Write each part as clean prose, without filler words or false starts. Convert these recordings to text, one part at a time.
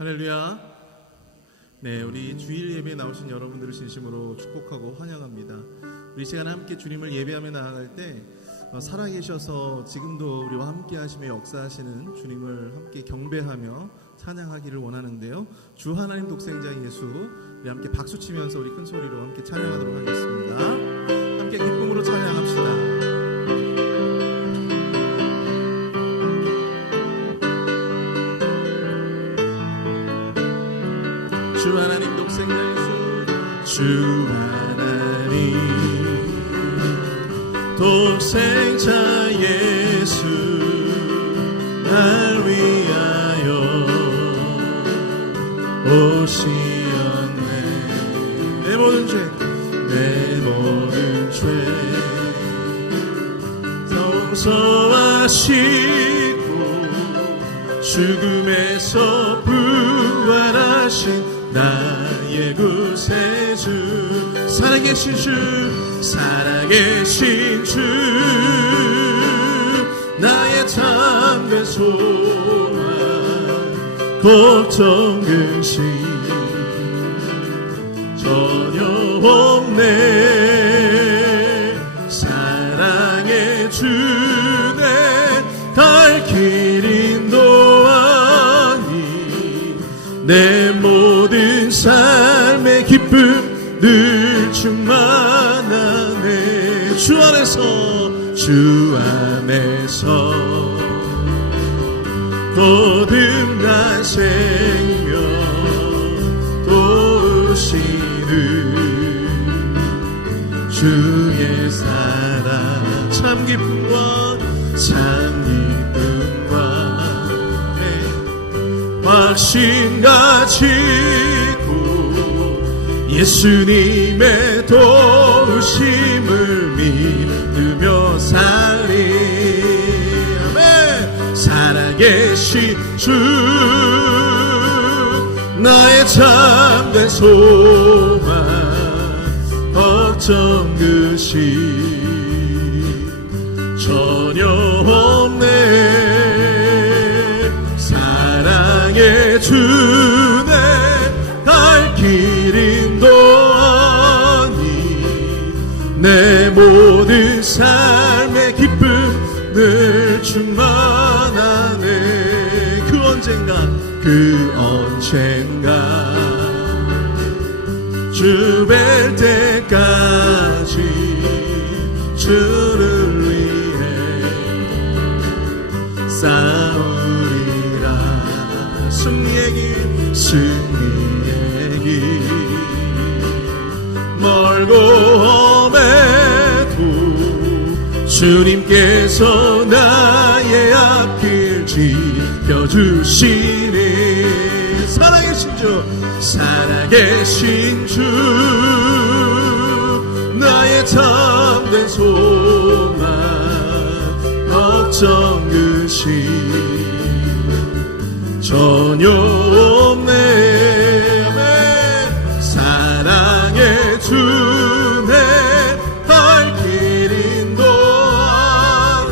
할렐루야. 네, 우리 주일 예배에 나오신 여러분들을 진심으로 축복하고 환영합니다. 우리 시간 함께 주님을 예배하며 나아갈 때 살아계셔서 지금도 우리와 함께 하시며 역사하시는 주님을 함께 경배하며 찬양하기를 원하는데요, 주 하나님 독생자인 예수, 우리 함께 박수치면서 우리 큰 소리로 함께 찬양하도록 하겠습니다. 함께 기쁨으로 찬양합시다. 주 하나님 독생자 예수, 주 하나님 독생자 예수, 날 위하여 오시었네. 내 모든 죄, 내 모든 죄 용서하시고 죽음에서 부활하신 나의 구세주, 살아계신 주, 살아계신 주, 나의 참된 소망, 걱정 근심 전혀 없네. 사랑의 주네, 갈 길 인도하니 내 모든 삶의 기쁨 늘 충만하네. 주 안에서 거듭난 생명 도우시는 주의 사랑, 참 기쁨과 확신 가지고 예수님의 도우심을 믿으며 살리. 아멘. 살아계신 주, 나의 참된 소망, 걱정 근심 전혀 없네. 사랑의 주네, 갈 길 인도하니 내 모든 삶의 기쁨 늘 충만하네. 그 언젠가 주 뵐 때까지 주를 위해 싸우리라. 승리의 길 멀고 험해도 주님께서 나의 앞길 지켜주시니. 살아계신 주, 나의 참된 소망, 걱정 근심 전혀 없네. 아멘. 사랑의 주네, 갈 길 인도하니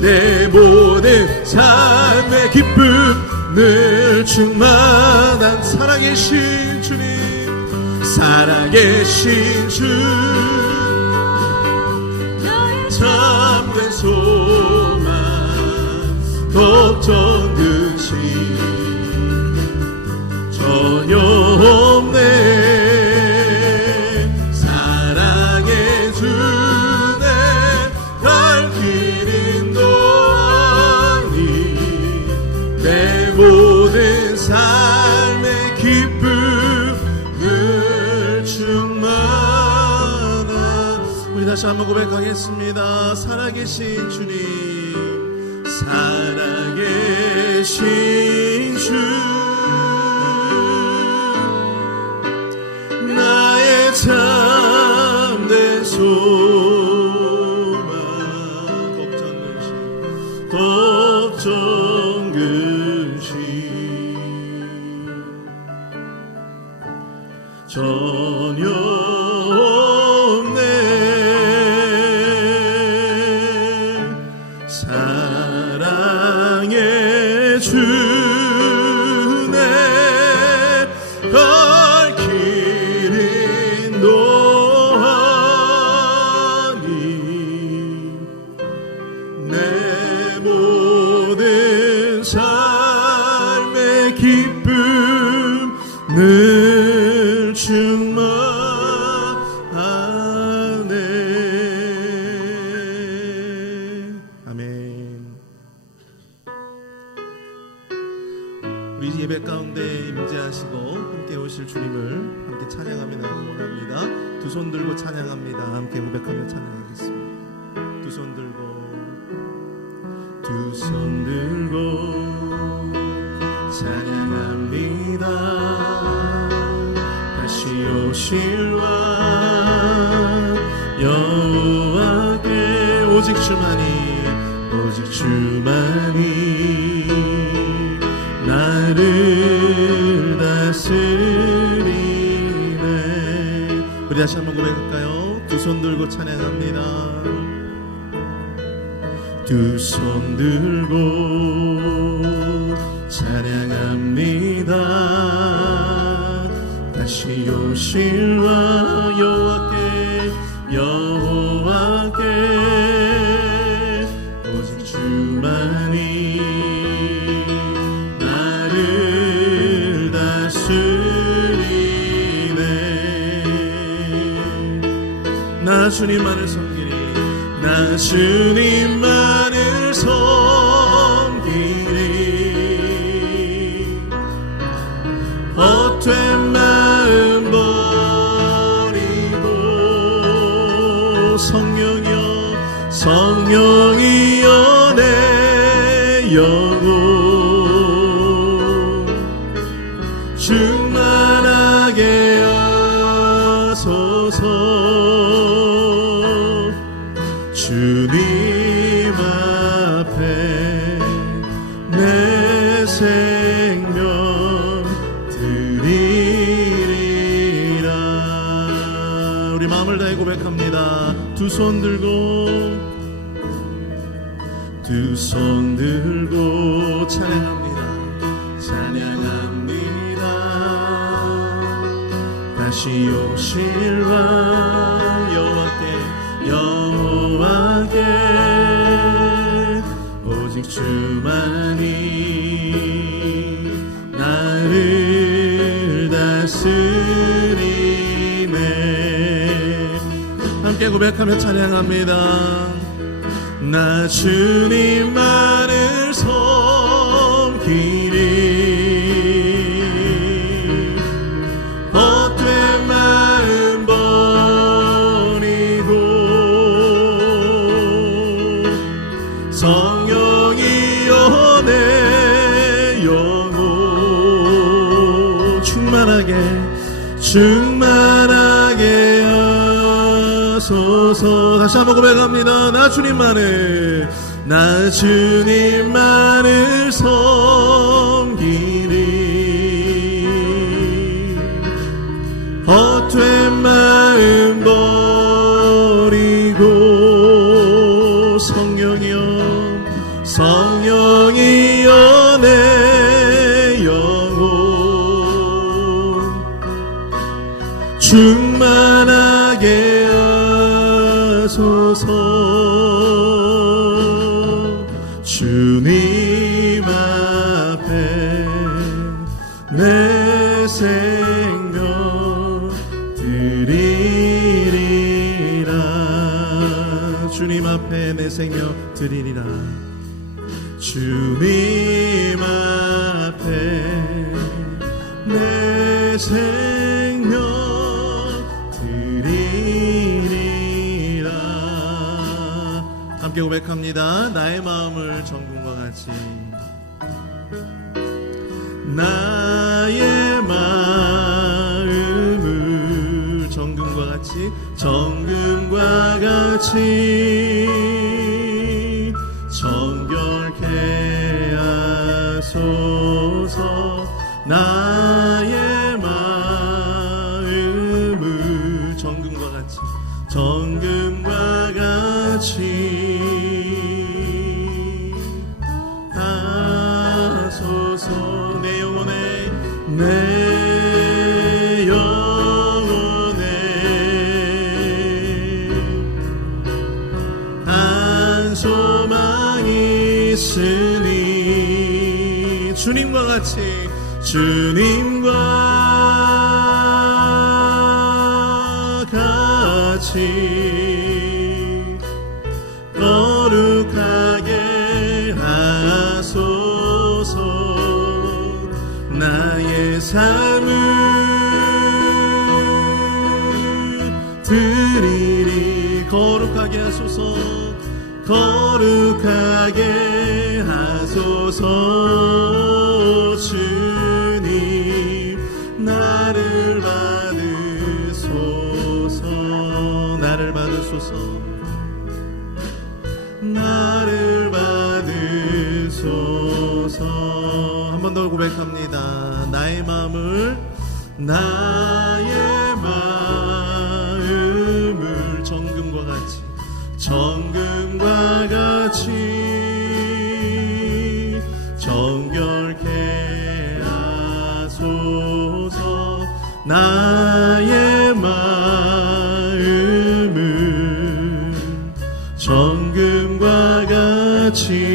내 모든 삶의 기쁨 늘 충만한 살아계신 주님, 살아계신 주, 참된 소망, 걱정 근심 전혀 없네. 사랑의 주네, 갈 길 인도하니 내 모든 삶의 기쁨을 충만한. 우리 다시 한번 고백하겠습니다. 살아계신 주님, 살아계신 주, 나의 참된 소망, 걱정 근심 전혀 없네. 사랑의 주 예배 가운데 임재하시고 함께 오실 주님을 함께 찬양하며 나가기 원합니다. 두 손 들고 찬양합니다. 함께 고백하며 찬양하겠습니다. 두 손 들고 찬양합니다. 다시 오실 왕 여호와께 오직 주만이 나를 다스리네. 우리 다시 한번 고백할까요? 두 손 들고 찬양합니다. 두 손 들고 찬양합니다. 다시 오실 왕 여호와께 오직 주만이 나를 다스리네. 나 주님만을 섬기리. 나 주님만을 섬기리. 헛된 마음 버리고 성령이여 내 영혼 충만하게 하소서. 주님 앞에 내 생명 드리리라. 우리 마음을 다해 고백합니다. 두 손 들고 찬양합니다. 다시 오실 왕 여호와께 오직 주만이 나를 다스리네. 함께 고백하며 찬양합니다. 나 주님만을 섬기리. 헛된 마음 버리고 성령이여 내 영혼 충만하게 하소서. 다시 한번 고백합니다. 나 주님만을 섬기리. 헛된 마음 버리고 성령이여 내 영혼 충만하게 하소서. 주님 앞에 내 생명 드리리라. 주님 앞에 내 생명 드리리라. 주님 앞에 내 생명 드리리라. 함께 고백합니다. 나의 마음을 정금과 같이 나의 마음을 정금과 같이 정결케 하소서. 나의 마음을 정금과 같이 하소서. 내 영혼에 한 소망이 있으니 주님과 같이 거룩하게 하소서. 거룩하게 하소서. 주님 나를 받으소서. 나를 받으소서. 나를 받으소서. 한 번 더 고백합니다. 나의 마음을 정금과 같이 정결케 하소서. 나의 마음을 정금과 같이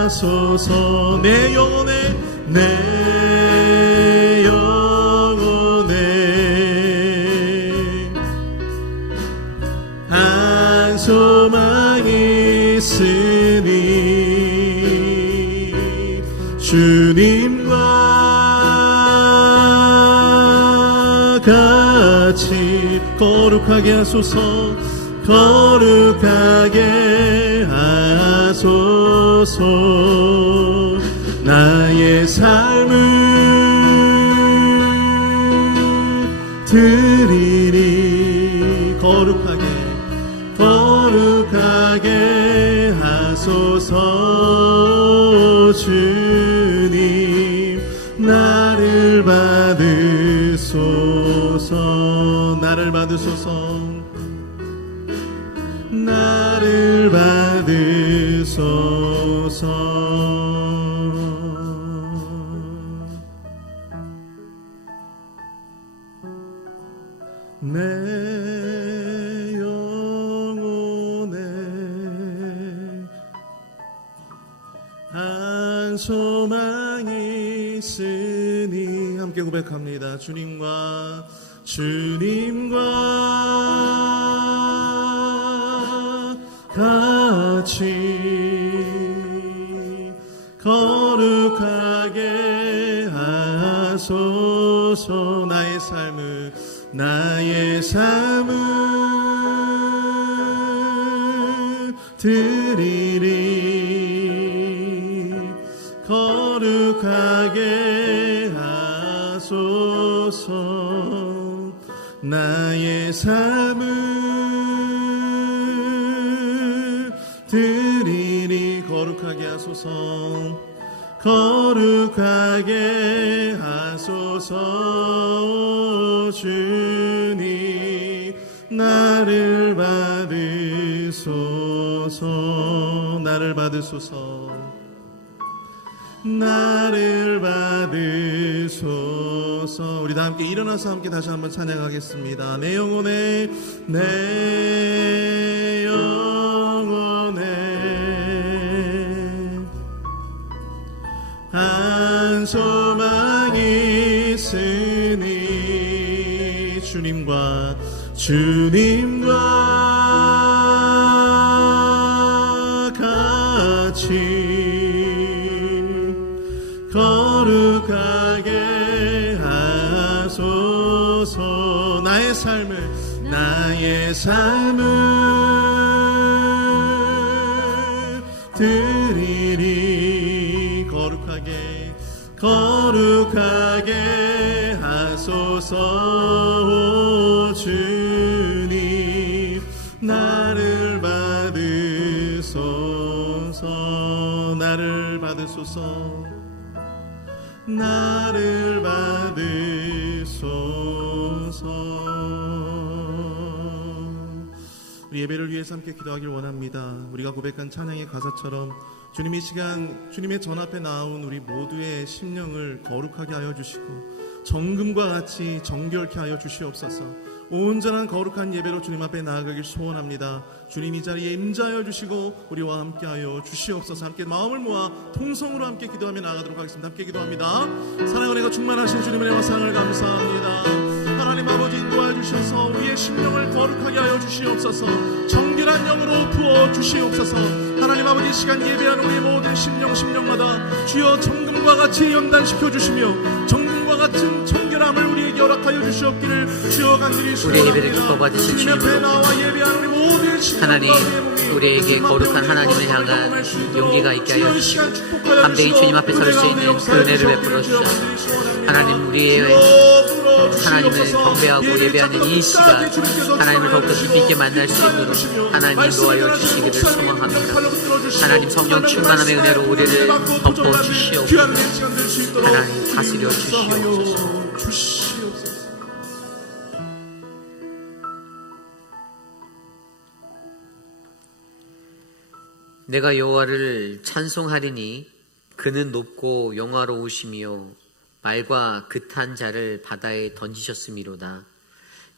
하소서. 내 영혼에 한 소망이 있으니 주님과 같이 거룩하게 하소서. 거룩하게 하소서. 나의 삶을 드리리. 거룩하게 하소서. 주님 나를 받으소서. 나를 받으소서. 나를 받으소서. 내 영혼에 한 소망이 있으니 함께 고백합니다. 주님과 같이 거룩하게 하소서. 나의 삶을 드리리. 거룩하게 하소서. 나의 삶을 드리리. 거룩하게 하소서. 거룩하게 하소서. 주님 나를 받으소서. 나를 받으소서. 나를 받으소서. 우리 다 함께 일어나서 함께 다시 한번 찬양하겠습니다. 내 영혼에 한 소망이 있으니 주님과 같이 거룩하게 하소서. 나의 삶을 드리리. 거룩하게 하소서. 주님 나를 받으소서. 나를 받으소서. 나를 받으소서. 우리 예배를 위해서 함께 기도하길 원합니다. 우리가 고백한 찬양의 가사처럼 주님 이 시간 주님의 전 앞에 나온 우리 모두의 심령을 거룩하게 하여 주시고 정금과 같이 정결케 하여 주시옵소서. 온전한 거룩한 예배로 주님 앞에 나아가길 소원합니다. 주님 이 자리에 임재하여 주시고 우리와 함께하여 주시옵소서. 함께 마음을 모아 통성으로 함께 기도하며 나아가도록 하겠습니다. 함께 기도합니다. 사랑의 은혜가 충만하신 주님의 화상을 감사합니다. 하나님 아버지 인도하여 주셔서 우리의 심령을 거룩하게 하여 주시옵소서. 정결한 영으로 부어 주시옵소서. 하나님 아버지 이 시간 예배하는 우리 모든 심령마다 주여 정금과 같이 연단시켜 주시며 정금과 같은 정결함을 우리에게 함께 허락하여 주시옵기를 주여 간절히 우리의 예배를 기뻐받으실 주님을 하나님, 우리에게 거룩한 하나님을 향한 용기가 있게 하여 주시고 담대히 주님 앞에 설 수 있는 그 은혜를 베풀어 주셔서 하나님, 우리의 하나님을 경배하고 예배하는 이 시간 하나님을 더욱더 깊이 있게 만날 수 있도록 하나님 인도하여 주시기를 소망합니다. 하나님, 성령 충만함의 은혜로 우리를 덮어 주시옵소서. 하나님, 다스려 주시옵소서. 내가 여호와를 찬송하리니 그는 높고 영화로우시며 말과 극한 자를 바다에 던지셨음이로다.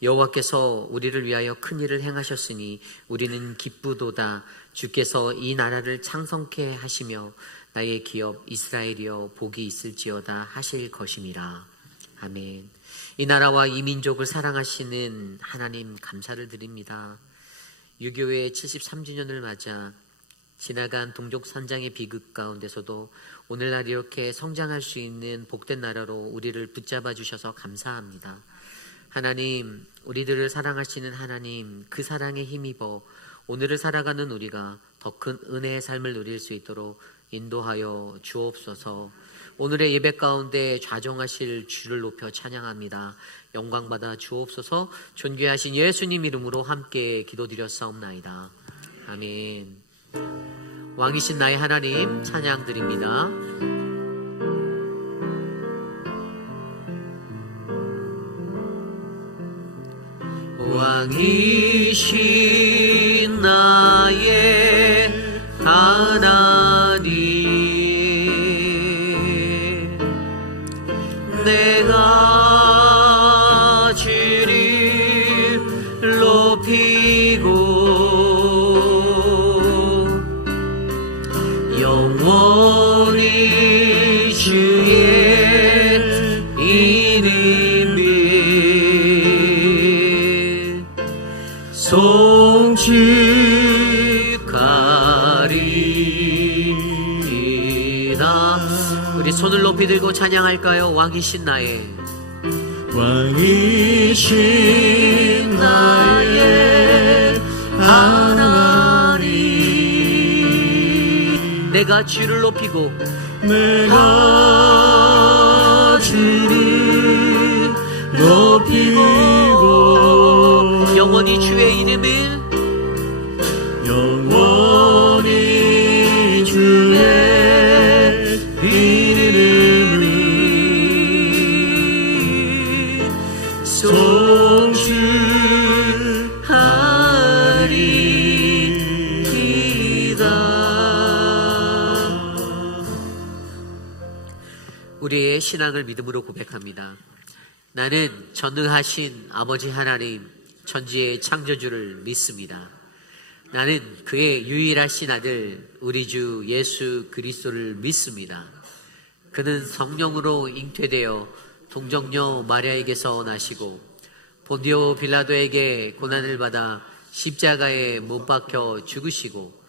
여호와께서 우리를 위하여 큰 일을 행하셨으니 우리는 기쁘도다. 주께서 이 나라를 창성케 하시며 나의 기업 이스라엘이여 복이 있을지어다 하실 것임이라. 아멘. 이 나라와 이 민족을 사랑하시는 하나님 감사를 드립니다. 6.25의 73주년을 맞아 지나간 동족 산장의 비극 가운데서도 오늘날 이렇게 성장할 수 있는 복된 나라로 우리를 붙잡아 주셔서 감사합니다. 하나님, 우리들을 사랑하시는 하나님, 그 사랑에 힘입어 오늘을 살아가는 우리가 더 큰 은혜의 삶을 누릴 수 있도록 인도하여 주옵소서. 오늘의 예배 가운데 좌정하실 주를 높여 찬양합니다. 영광받아 주옵소서. 존귀하신 예수님 이름으로 함께 기도드렸사옵나이다. 아멘. 왕이신 나의 하나님 찬양 드립니다. 왕이신 나의 하나님, 내가 주를 높이고 영원히 주의 이름에 송축하리이다. 우리 손을 높이 들고 찬양할까요? 왕이신 나의 하나님, 내가 주를 높이고 내가 주를 높이고 영원히 주의 이름을 영원히 주의 이름을 우리의 신앙을 믿음으로 고백합니다. 나는 전능하신 아버지 하나님, 천지의 창조주를 믿습니다. 나는 그의 유일하신 아들 우리 주 예수 그리스도를 믿습니다. 그는 성령으로 잉태되어 동정녀 마리아에게서 나시고 본디오 빌라도에게 고난을 받아 십자가에 못 박혀 죽으시고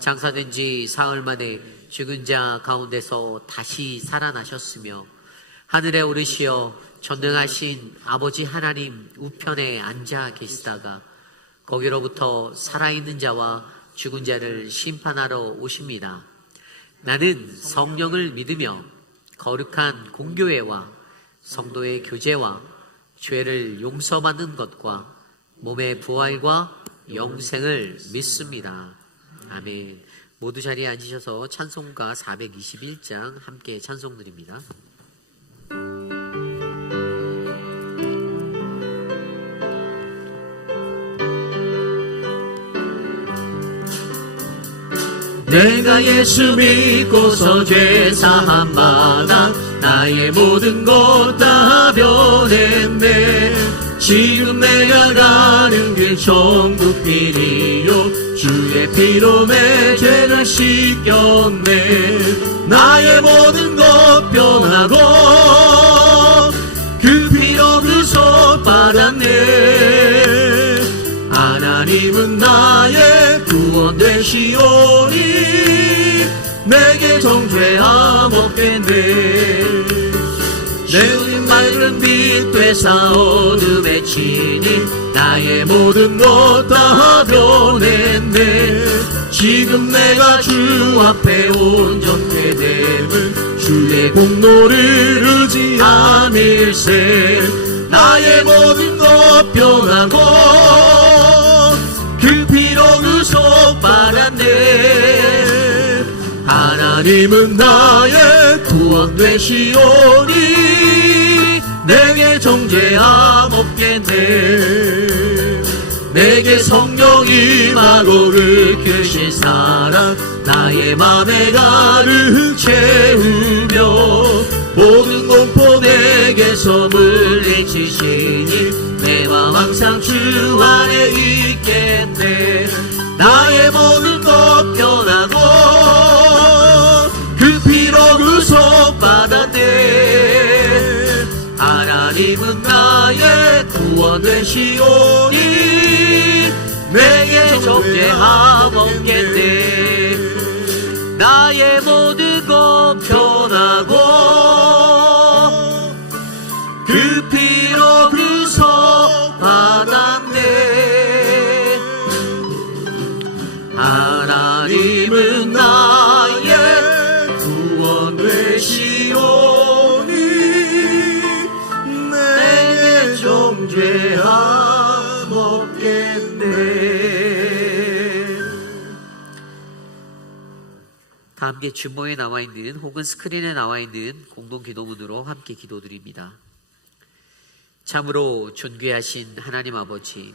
장사된 지 사흘 만에 죽은 자 가운데서 다시 살아나셨으며 하늘에 오르시어 전능하신 아버지 하나님 우편에 앉아 계시다가 거기로부터 살아있는 자와 죽은 자를 심판하러 오십니다. 나는 성령을 믿으며 거룩한 공교회와 성도의 교제와 죄를 용서받는 것과 몸의 부활과 영생을 믿습니다. 아멘. 모두 자리에 앉으셔서 찬송가 421장 함께 찬송 드립니다. 내가 예수 믿고서 죄사함 받아 나의 모든 것 다 변했네. 지금 내가 가는 길 천국 길이요 주의 피로 내 죄를 씻겼네. 나의 모든 것 변하고 그 피로 구속 받았네. 하나님은 나의 구원 되시오니 내게 정죄함 없겠네. 내 눈이 맑은 빛 되사 어둠에 치니 나의 모든 것 다 변했네. 지금 내가 주 앞에 온전케 됨은 주의 공로를 의지 않을세. 나의 모든 것 변하고 그 피로 구속받았네. 하나님은 나의 구원 되시오니 내게 정죄함 없겠네. 내게 성령 임하고 이끄실 사랑 나의 맘에 가득 채우며 모든 공포 내게서 물리치시니 내 맘 항상 주 안에 있겠네. 나의 모든 것 변하고 그 피로 구속받았네. 하나님은 나의 구원 되시오니 내게 정죄함 없겠네. 나의 모든 것 변하고 그 피로 구속받았네. 하나님은 나의 구원 되시오니 내게 정죄함 없겠네. 다 함께 주보에 나와 있는 혹은 스크린에 나와 있는 공동 기도문으로 함께 기도드립니다. 참으로 존귀하신 하나님 아버지,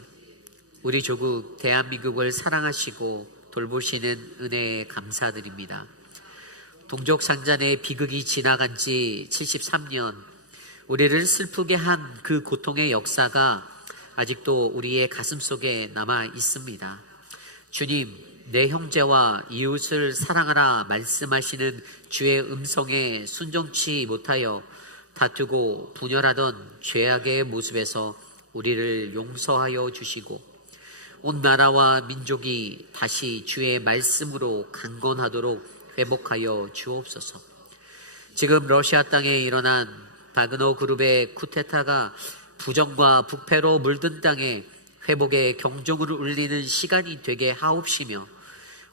우리 조국 대한민국을 사랑하시고 돌보시는 은혜에 감사드립니다. 동족상잔의 비극이 지나간 지 73년, 우리를 슬프게 한 그 고통의 역사가 아직도 우리의 가슴속에 남아 있습니다. 주님, 내 형제와 이웃을 사랑하라 말씀하시는 주의 음성에 순종치 못하여 다투고 분열하던 죄악의 모습에서 우리를 용서하여 주시고 온 나라와 민족이 다시 주의 말씀으로 강건하도록 회복하여 주옵소서. 지금 러시아 땅에 일어난 바그너 그룹의 쿠데타가 부정과 부패로 물든 땅에 회복의 경종을 울리는 시간이 되게 하옵시며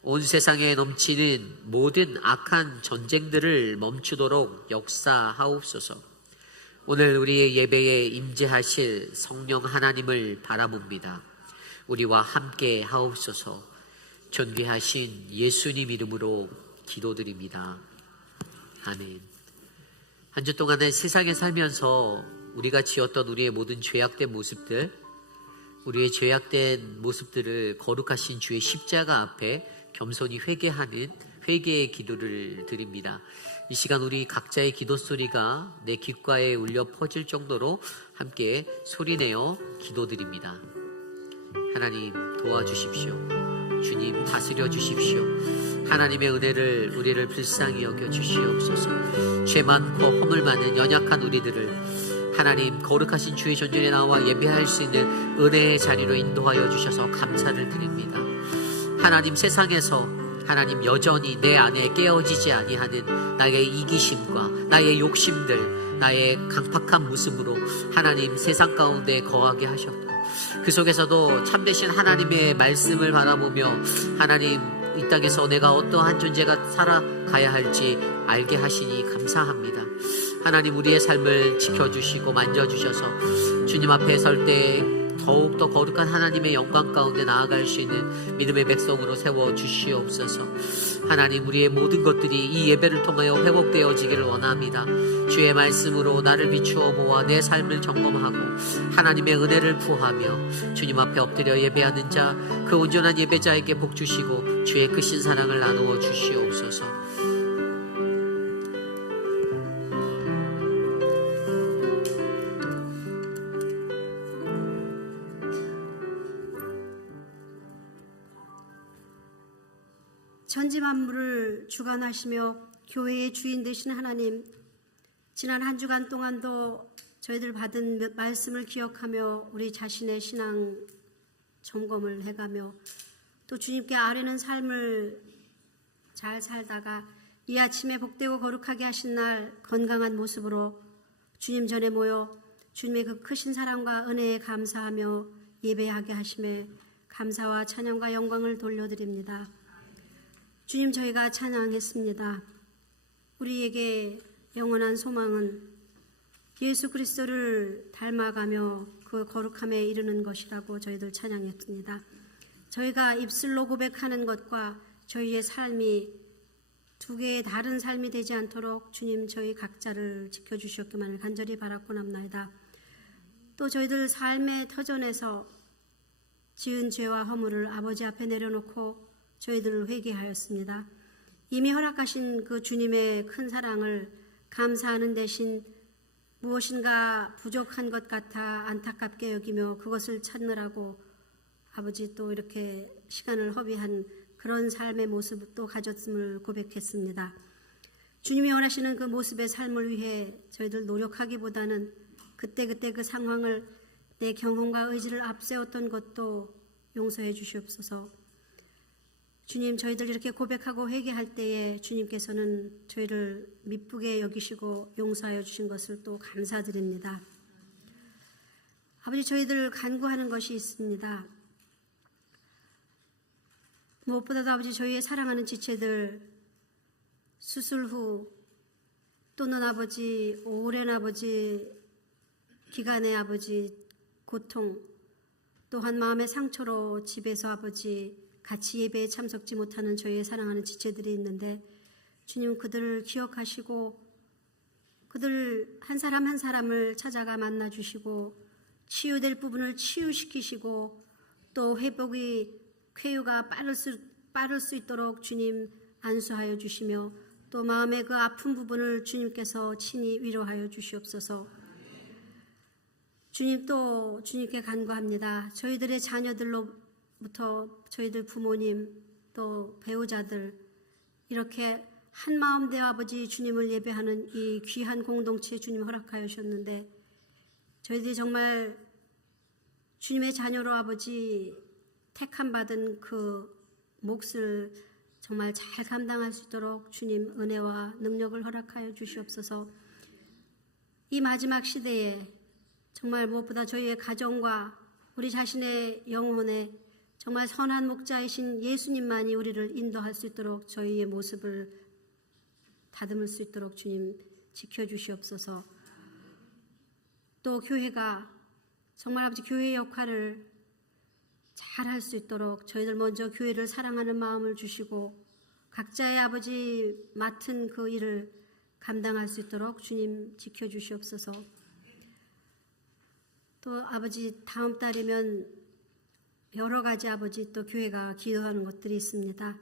온 세상에 넘치는 모든 악한 전쟁들을 멈추도록 역사하옵소서. 오늘 우리의 예배에 임재하실 성령 하나님을 바라봅니다. 우리와 함께 하옵소서. 존귀하신 예수님 이름으로 기도드립니다. 아멘. 한 주 동안의 세상에 살면서 우리가 지었던 우리의 모든 죄악된 모습들, 우리의 죄악된 모습들을 거룩하신 주의 십자가 앞에 겸손히 회개하는 회개의 기도를 드립니다. 이 시간 우리 각자의 기도 소리가 내 귓가에 울려 퍼질 정도로 함께 소리내어 기도드립니다. 하나님 도와주십시오. 주님 다스려 주십시오. 하나님의 은혜를 우리를 불쌍히 여겨 주시옵소서. 죄 많고 허물 많은 연약한 우리들을 하나님 거룩하신 주의 존전에 나와 예배할 수 있는 은혜의 자리로 인도하여 주셔서 감사를 드립니다. 하나님, 세상에서 하나님 여전히 내 안에 깨어지지 아니하는 나의 이기심과 나의 욕심들, 나의 강팍한 모습으로 하나님 세상 가운데 거하게 하셨고 그 속에서도 참되신 하나님의 말씀을 바라보며 하나님 이 땅에서 내가 어떠한 존재가 살아가야 할지 알게 하시니 감사합니다. 하나님, 우리의 삶을 지켜주시고 만져주셔서 주님 앞에 설 때 더욱더 거룩한 하나님의 영광 가운데 나아갈 수 있는 믿음의 백성으로 세워주시옵소서. 하나님, 우리의 모든 것들이 이 예배를 통하여 회복되어지기를 원합니다. 주의 말씀으로 나를 비추어 보아 내 삶을 점검하고 하나님의 은혜를 구하며 주님 앞에 엎드려 예배하는 자, 그 온전한 예배자에게 복 주시고 주의 크신 사랑을 나누어 주시옵소서. 천지 만물을 주관하시며 교회의 주인 되신 하나님, 지난 한 주간 동안도 저희들 받은 말씀을 기억하며 우리 자신의 신앙 점검을 해가며 또 주님께 아뢰는 삶을 잘 살다가 이 아침에 복되고 거룩하게 하신 날 건강한 모습으로 주님 전에 모여 주님의 그 크신 사랑과 은혜에 감사하며 예배하게 하심에 감사와 찬양과 영광을 돌려드립니다. 주님, 저희가 찬양했습니다. 우리에게 영원한 소망은 예수 그리스도를 닮아가며 그 거룩함에 이르는 것이라고 저희들 찬양했습니다. 저희가 입술로 고백하는 것과 저희의 삶이 두 개의 다른 삶이 되지 않도록 주님 저희 각자를 지켜주시옵기만을 간절히 바라고납나이다. 또 저희들 삶의 터전에서 지은 죄와 허물을 아버지 앞에 내려놓고 저희들을 회개하였습니다. 이미 허락하신 그 주님의 큰 사랑을 감사하는 대신 무엇인가 부족한 것 같아 안타깝게 여기며 그것을 찾느라고 아버지 또 이렇게 시간을 허비한 그런 삶의 모습도 가졌음을 고백했습니다. 주님이 원하시는 그 모습의 삶을 위해 저희들 노력하기보다는 그때그때 그 상황을 내 경험과 의지를 앞세웠던 것도 용서해 주시옵소서. 주님, 저희들 이렇게 고백하고 회개할 때에 주님께서는 저희를 미쁘게 여기시고 용서하여 주신 것을 또 감사드립니다. 아버지, 저희들 간구하는 것이 있습니다. 무엇보다도 아버지, 저희의 사랑하는 지체들 수술 후 또는 아버지 오랜 아버지 기간의 아버지 고통, 또한 마음의 상처로 집에서 아버지 같이 예배에 참석지 못하는 저희의 사랑하는 지체들이 있는데 주님, 그들을 기억하시고 그들 한 사람 한 사람을 찾아가 만나주시고 치유될 부분을 치유시키시고 또 쾌유가 빠를 수 있도록 주님 안수하여 주시며 또 마음의 그 아픈 부분을 주님께서 친히 위로하여 주시옵소서. 주님, 또 주님께 간구합니다. 저희들의 자녀들로부터 저희들 부모님 또 배우자들 이렇게 한 마음 되어 아버지 주님을 예배하는 이 귀한 공동체 주님 허락하여 주셨는데 저희들이 정말 주님의 자녀로 아버지 택함 받은 그 몫을 정말 잘 감당할 수 있도록 주님 은혜와 능력을 허락하여 주시옵소서. 이 마지막 시대에 정말 무엇보다 저희의 가정과 우리 자신의 영혼에 정말 선한 목자이신 예수님만이 우리를 인도할 수 있도록 저희의 모습을 다듬을 수 있도록 주님 지켜주시옵소서. 또 교회가 정말 아버지 교회의 역할을 잘 할 수 있도록 저희들 먼저 교회를 사랑하는 마음을 주시고 각자의 아버지 맡은 그 일을 감당할 수 있도록 주님 지켜주시옵소서. 또 아버지 다음 달이면 여러 가지 아버지 또 교회가 기도하는 것들이 있습니다.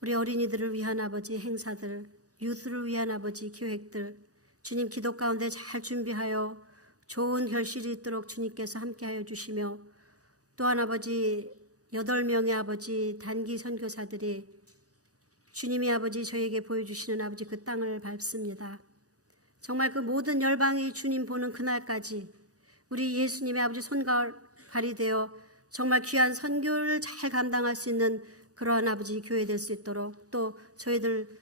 우리 어린이들을 위한 아버지 행사들, 유스를 위한 아버지 계획들 주님 기도 가운데 잘 준비하여 좋은 결실이 있도록 주님께서 함께하여 주시며 또한 아버지 8명의 아버지 단기 선교사들이 주님이 아버지 저에게 보여주시는 아버지 그 땅을 밟습니다. 정말 그 모든 열방이 주님 보는 그날까지 우리 예수님의 아버지 손발이 되어 정말 귀한 선교를 잘 감당할 수 있는 그러한 아버지 교회 될 수 있도록 또 저희들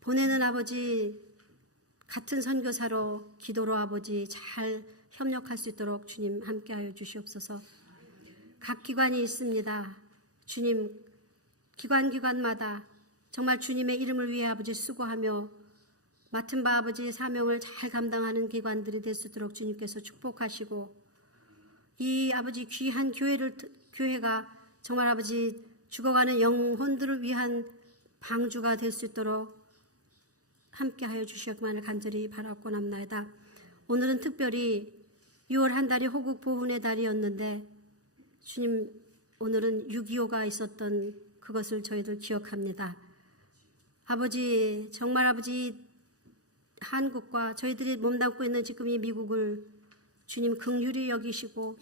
보내는 아버지 같은 선교사로 기도로 아버지 잘 협력할 수 있도록 주님 함께하여 주시옵소서. 각 기관이 있습니다. 주님 기관마다 정말 주님의 이름을 위해 아버지 수고하며 맡은 바 아버지 사명을 잘 감당하는 기관들이 될 수 있도록 주님께서 축복하시고 이 아버지 귀한 교회가 정말 아버지 죽어가는 영혼들을 위한 방주가 될 수 있도록 함께하여 주시옵기만을 간절히 바라고납나이다. 오늘은 특별히 6월 한 달이 호국 보훈의 달이었는데 주님 오늘은 6.25가 있었던 그것을 저희들 기억합니다. 아버지 정말 아버지 한국과 저희들이 몸담고 있는 지금 이 미국을 주님 긍휼히 여기시고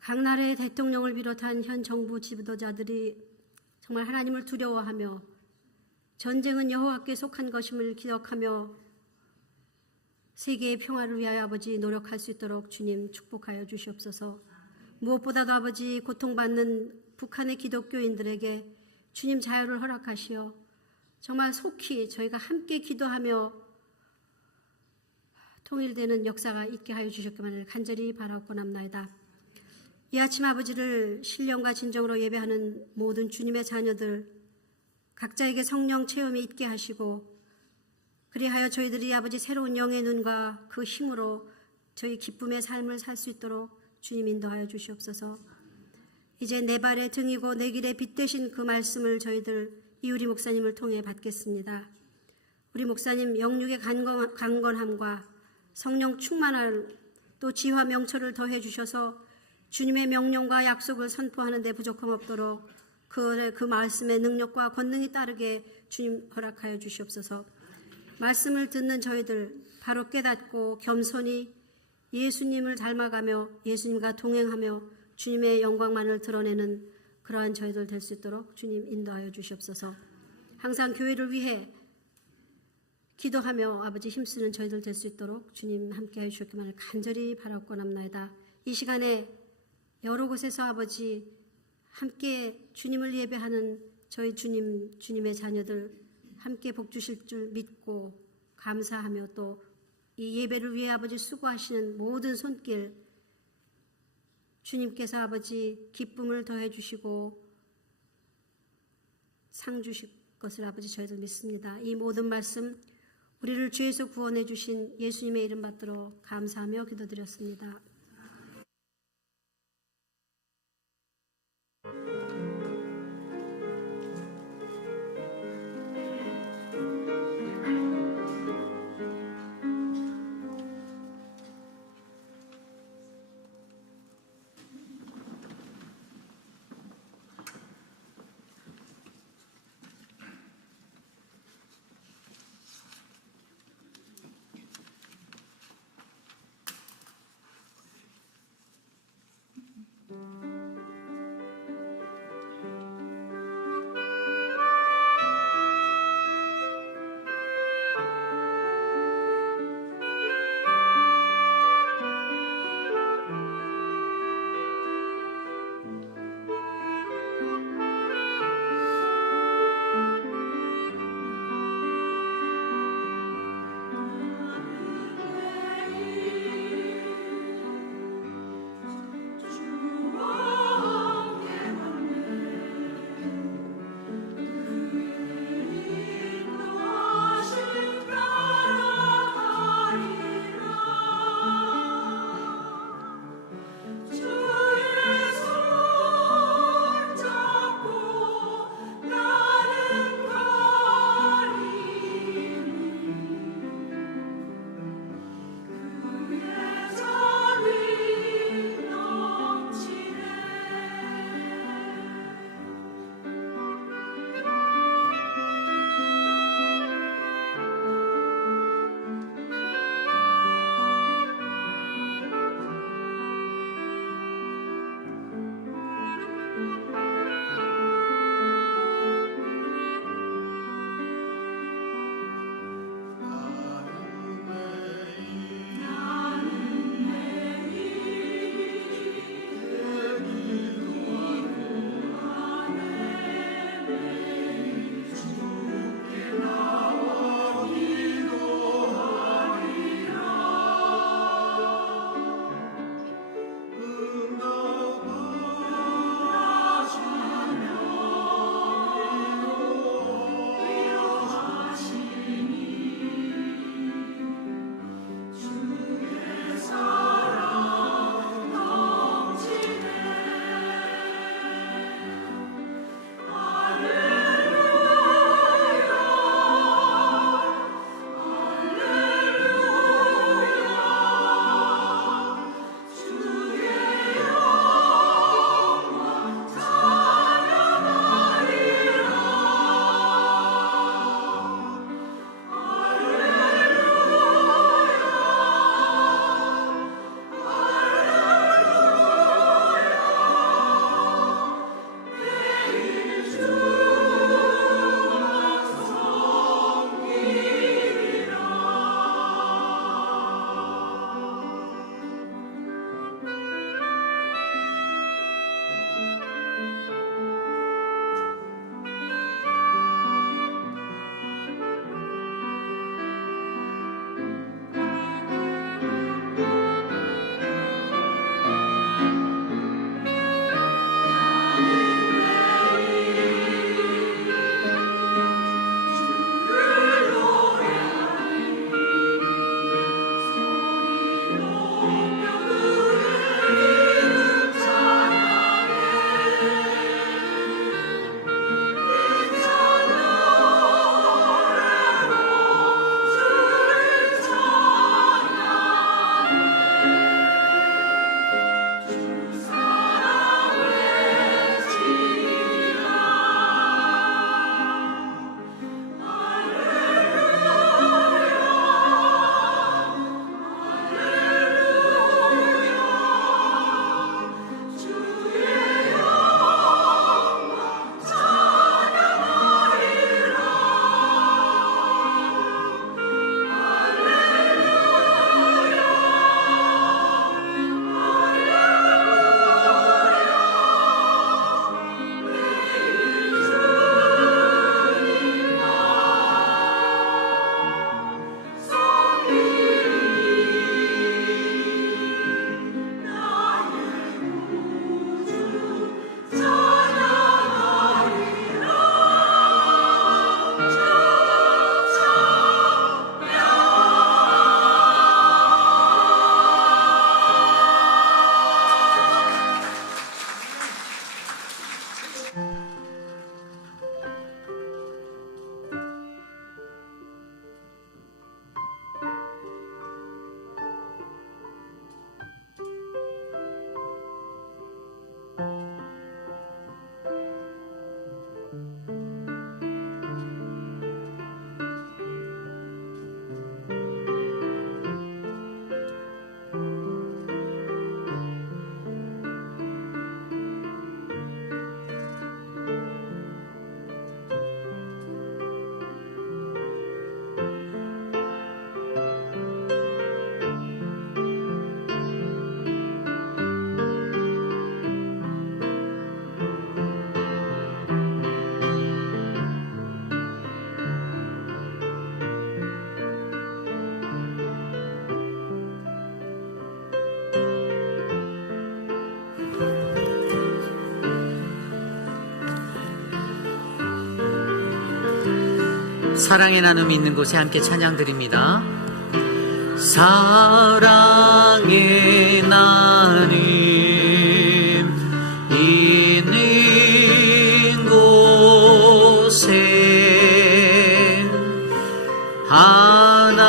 각 나라의 대통령을 비롯한 현 정부 지도자들이 정말 하나님을 두려워하며 전쟁은 여호와께 속한 것임을 기억하며 세계의 평화를 위하여 아버지 노력할 수 있도록 주님 축복하여 주시옵소서. 무엇보다도 아버지 고통받는 북한의 기독교인들에게 주님 자유를 허락하시어 정말 속히 저희가 함께 기도하며 통일되는 역사가 있게 하여 주셨기만을 간절히 바라옵고남나이다. 이 아침 아버지를 신령과 진정으로 예배하는 모든 주님의 자녀들 각자에게 성령 체험이 있게 하시고 그리하여 저희들이 아버지 새로운 영의 눈과 그 힘으로 저희 기쁨의 삶을 살 수 있도록 주님 인도하여 주시옵소서. 이제 내 발의 등이고 내 길의 빛 되신 그 말씀을 저희들 이우리 목사님을 통해 받겠습니다. 우리 목사님 영육의 강건함과 성령 충만한 또 지화 명철을 더해 주셔서 주님의 명령과 약속을 선포하는 데 부족함 없도록 그 말씀의 능력과 권능이 따르게 주님 허락하여 주시옵소서. 말씀을 듣는 저희들 바로 깨닫고 겸손히 예수님을 닮아가며 예수님과 동행하며 주님의 영광만을 드러내는 그러한 저희들 될 수 있도록 주님 인도하여 주시옵소서. 항상 교회를 위해 기도하며 아버지 힘쓰는 저희들 될 수 있도록 주님 함께하여 주셨기만을 간절히 바라옵고남나이다. 이 시간에 여러 곳에서 아버지 함께 주님을 예배하는 저희 주님의 자녀들 함께 복 주실 줄 믿고 감사하며 또 이 예배를 위해 아버지 수고하시는 모든 손길 주님께서 아버지 기쁨을 더해 주시고 상 주실 것을 아버지 저희들 믿습니다. 이 모든 말씀 우리를 죄에서 구원해 주신 예수님의 이름 받들어 감사하며 기도드렸습니다. 사랑의 나눔 있는 곳에 함께 찬양 드립니다. 사랑의 나눔 있는 곳에 하나님께서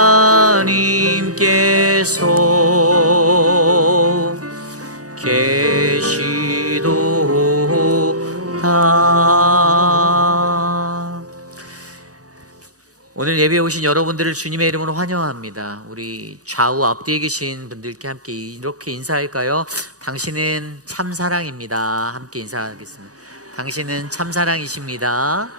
계시도다. 오늘 예배에 오신 여러분들을 주님의 이름으로 환영합니다. 우리 좌우 앞뒤에 계신 분들께 함께 이렇게 인사할까요? 당신은 참사랑입니다. 함께 인사하겠습니다. 당신은 참사랑이십니다.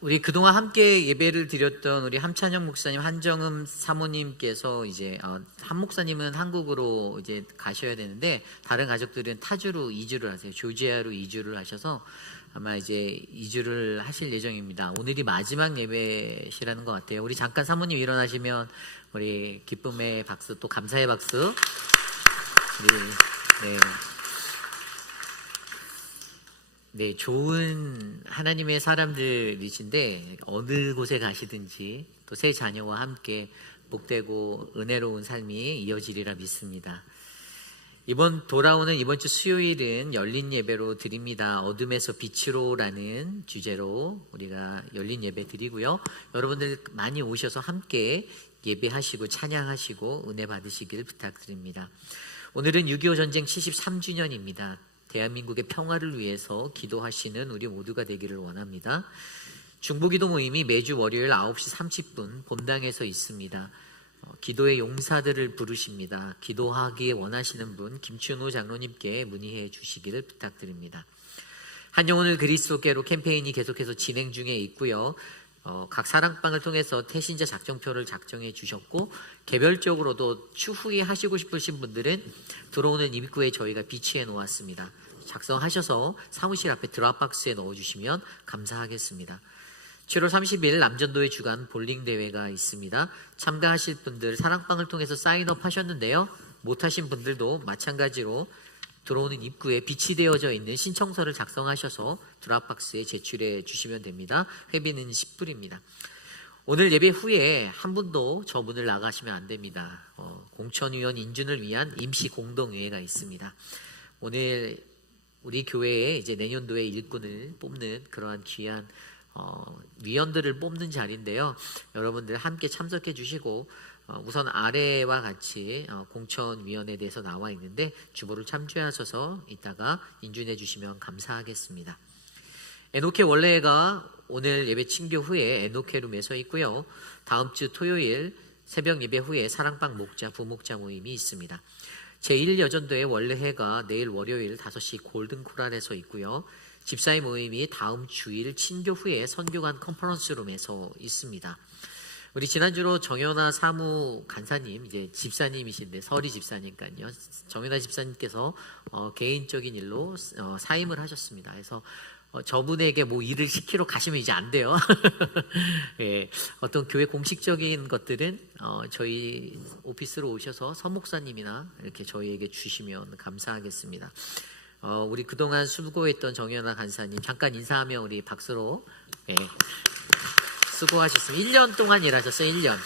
우리 그동안 함께 예배를 드렸던 우리 함찬영 목사님, 한정음 사모님께서 이제 한 목사님은 한국으로 이제 가셔야 되는데 다른 가족들은 타주로 이주를 하세요. 조지아로 이주를 하셔서 아마 이제 이주를 하실 예정입니다. 오늘이 마지막 예배시라는 것 같아요. 우리 잠깐 사모님 일어나시면 우리 기쁨의 박수, 또 감사의 박수. 우리 네, 좋은 하나님의 사람들이신데 어느 곳에 가시든지 또 새 자녀와 함께 복되고 은혜로운 삶이 이어지리라 믿습니다. 돌아오는 이번 주 수요일은 열린 예배로 드립니다. 어둠에서 빛으로라는 주제로 우리가 열린 예배 드리고요. 여러분들 많이 오셔서 함께 예배하시고 찬양하시고 은혜 받으시길 부탁드립니다. 오늘은 6.25 전쟁 73주년입니다. 대한민국의 평화를 위해서 기도하시는 우리 모두가 되기를 원합니다. 중보기도 모임이 매주 월요일 9시 30분 본당에서 있습니다. 기도의 용사들을 부르십니다. 기도하기에 원하시는 분 김춘호 장로님께 문의해 주시기를 부탁드립니다. 한 영혼을 그리스도께로 캠페인이 계속해서 진행 중에 있고요. 각 사랑방을 통해서 태신자 작정표를 작성해 주셨고 개별적으로도 추후에 하시고 싶으신 분들은 들어오는 입구에 저희가 비치해 놓았습니다. 작성하셔서 사무실 앞에 드랍박스에 넣어주시면 감사하겠습니다. 7월 30일 남전도의 주간 볼링 대회가 있습니다. 참가하실 분들 사랑방을 통해서 사인업 하셨는데요. 못하신 분들도 마찬가지로 들어오는 입구에 비치되어져 있는 신청서를 작성하셔서 드랍박스에 제출해 주시면 됩니다. 회비는 10불입니다. 오늘 예배 후에 한 분도 저 문을 나가시면 안 됩니다. 공천위원 인준을 위한 임시 공동회의가 있습니다. 오늘 우리 교회에 이제 내년도에 일꾼을 뽑는 그러한 귀한 위원들을 뽑는 자리인데요. 여러분들 함께 참석해 주시고 우선 아래와 같이 공천위원회에 대해서 나와 있는데 주보를 참조하셔서 이따가 인준해 주시면 감사하겠습니다. 에노케 원래가 오늘 예배 친교 후에 에노케룸에서 있고요. 다음 주 토요일 새벽 예배 후에 사랑방 목자 부목자 모임이 있습니다. 제1여전도의 원래회가 내일 월요일 5시 골든코랄에서 있고요. 집사의 모임이 다음 주일 친교 후에 선교관 컨퍼런스룸에서 있습니다. 우리 지난주로 정연아 사무 간사님, 이제 집사님이신데 서리 집사님까요. 정연아 집사님께서 개인적인 일로 사임을 하셨습니다. 그래서 저분에게 뭐 일을 시키러 가시면 이제 안 돼요. 예, 어떤 교회 공식적인 것들은 저희 오피스로 오셔서 서목사님이나 이렇게 저희에게 주시면 감사하겠습니다. 우리 그동안 수고했던 정연아 간사님 잠깐 인사하면 우리 박수로 수고하셨습니다. 1년 동안 일하셨어요. 1년.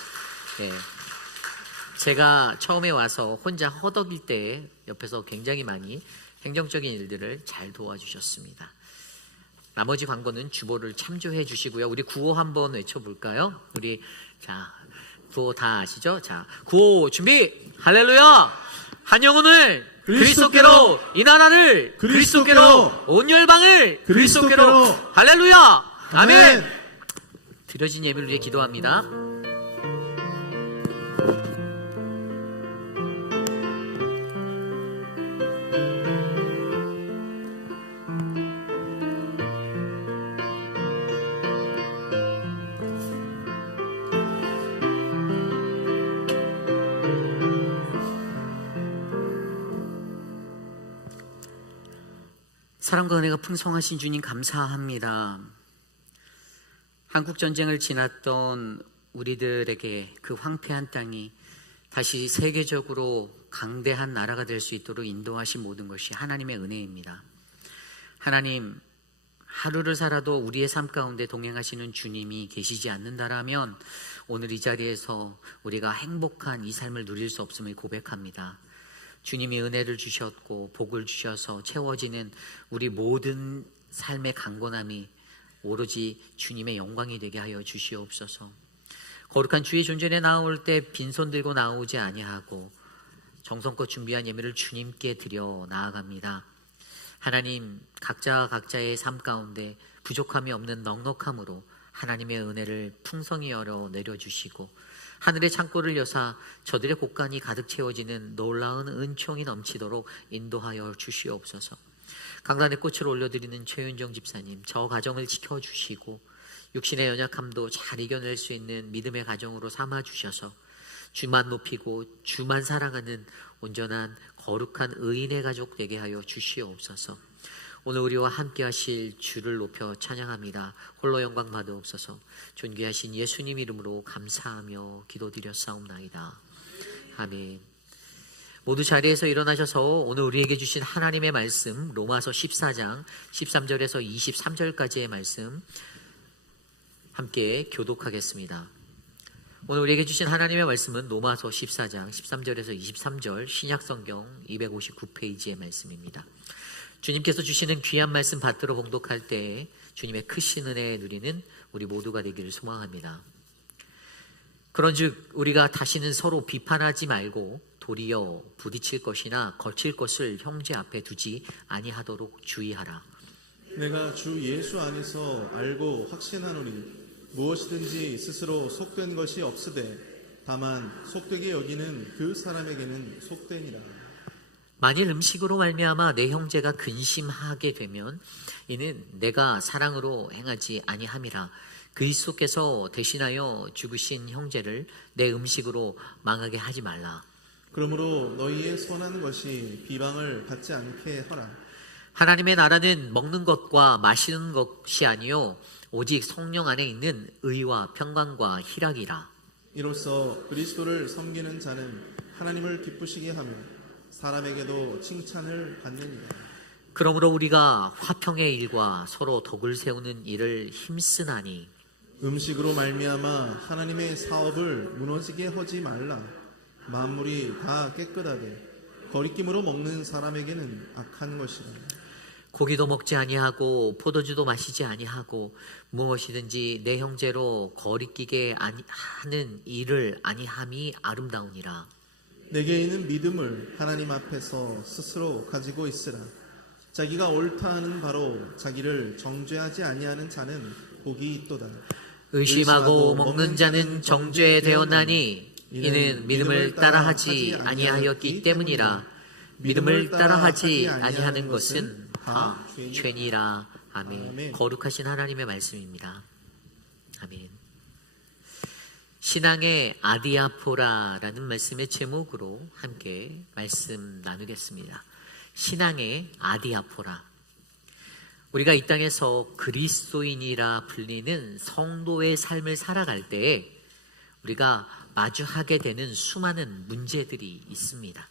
제가 처음에 와서 혼자 허덕일 때 옆에서 굉장히 많이 행정적인 일들을 잘 도와주셨습니다. 나머지 광고는 주보를 참조해 주시고요. 우리 구호 한번 외쳐볼까요? 우리 자 구호 다 아시죠? 자 구호 준비. 할렐루야. 한 영혼을 그리스도께로, 이 나라를 그리스도께로, 온 열방을 그리스도께로. 할렐루야. 아멘. 드려진 예배를 위해 기도합니다. 사랑과 은혜가 풍성하신 주님 감사합니다. 한국전쟁을 지났던 우리들에게 그 황폐한 땅이 다시 세계적으로 강대한 나라가 될 수 있도록 인도하신 모든 것이 하나님의 은혜입니다. 하나님, 하루를 살아도 우리의 삶 가운데 동행하시는 주님이 계시지 않는다라면 오늘 이 자리에서 우리가 행복한 이 삶을 누릴 수 없음을 고백합니다. 주님이 은혜를 주셨고 복을 주셔서 채워지는 우리 모든 삶의 강건함이 오로지 주님의 영광이 되게 하여 주시옵소서. 거룩한 주의 존전에 나올 때 빈손 들고 나오지 아니하고 정성껏 준비한 예물을 주님께 드려 나아갑니다. 하나님, 각자의 삶 가운데 부족함이 없는 넉넉함으로 하나님의 은혜를 풍성히 열어 내려주시고 하늘의 창고를 여사 저들의 곳간이 가득 채워지는 놀라운 은총이 넘치도록 인도하여 주시옵소서. 강단의 꽃을 올려드리는 최윤정 집사님, 저 가정을 지켜주시고 육신의 연약함도 잘 이겨낼 수 있는 믿음의 가정으로 삼아주셔서 주만 높이고 주만 사랑하는 온전한 거룩한 의인의 가족 되게 하여 주시옵소서. 오늘 우리와 함께 하실 주를 높여 찬양합니다. 홀로 영광 받으옵소서. 존귀하신 예수님 이름으로 감사하며 기도드렸사옵나이다. 아멘. 모두 자리에서 일어나셔서 오늘 우리에게 주신 하나님의 말씀 로마서 14장 13절에서 23절까지의 말씀 함께 교독하겠습니다. 오늘 우리에게 주신 하나님의 말씀은 로마서 14장 13절에서 23절 신약성경 259페이지의 말씀입니다. 주님께서 주시는 귀한 말씀 받들어 봉독할 때에 주님의 크신 은혜에 누리는 우리 모두가 되기를 소망합니다. 그런즉 우리가 다시는 서로 비판하지 말고 도리어 부딪힐 것이나 거칠 것을 형제 앞에 두지 아니하도록 주의하라. 내가 주 예수 안에서 알고 확신하노니 무엇이든지 스스로 속된 것이 없으되 다만 속되게 여기는 그 사람에게는 속되니라. 만일 음식으로 말미암아 내 형제가 근심하게 되면 이는 내가 사랑으로 행하지 아니함이라. 그리스도께서 대신하여 죽으신 형제를 내 음식으로 망하게 하지 말라. 그러므로 너희의 선한 것이 비방을 받지 않게 하라. 하나님의 나라는 먹는 것과 마시는 것이 아니요 오직 성령 안에 있는 의와 평강과 희락이라. 이로써 그리스도를 섬기는 자는 하나님을 기쁘시게 하며 사람에게도 칭찬을 받느니라. 그러므로 우리가 화평의 일과 서로 덕을 세우는 일을 힘쓰나니 음식으로 말미암아 하나님의 사업을 무너지게 하지 말라. 만물이 다 깨끗하게 거리낌으로 먹는 사람에게는 악한 것이라. 고기도 먹지 아니하고 포도주도 마시지 아니하고 무엇이든지 내 형제로 거리끼게 하는 일을 아니함이 아름다우니라. 내게 있는 믿음을 하나님 앞에서 스스로 가지고 있으라. 자기가 옳다 하는 바로 자기를 정죄하지 아니하는 자는 복이 있도다. 의심하고 먹는 자는 정죄되었나니 이는 믿음을 따라하지 아니하였기 때문이라. 믿음을 따라하지 아니하는 것은 다 죄니라. 아멘. 거룩하신 하나님의 말씀입니다. 아멘. 신앙의 아디아포라라는 말씀의 제목으로 함께 말씀 나누겠습니다. 신앙의 아디아포라. 우리가 이 땅에서 그리스도인이라 불리는 성도의 삶을 살아갈 때에 우리가 마주하게 되는 수많은 문제들이 있습니다.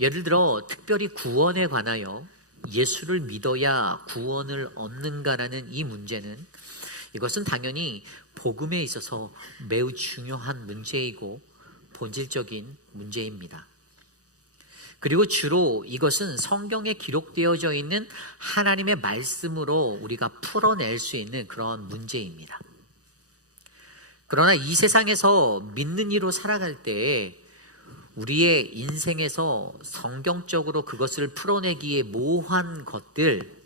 예를 들어 특별히 구원에 관하여 예수를 믿어야 구원을 얻는가라는 이 문제는 이것은 당연히 복음에 있어서 매우 중요한 문제이고 본질적인 문제입니다. 그리고 주로 이것은 성경에 기록되어져 있는 하나님의 말씀으로 우리가 풀어낼 수 있는 그런 문제입니다. 그러나 이 세상에서 믿는 이로 살아갈 때에 우리의 인생에서 성경적으로 그것을 풀어내기에 모호한 것들,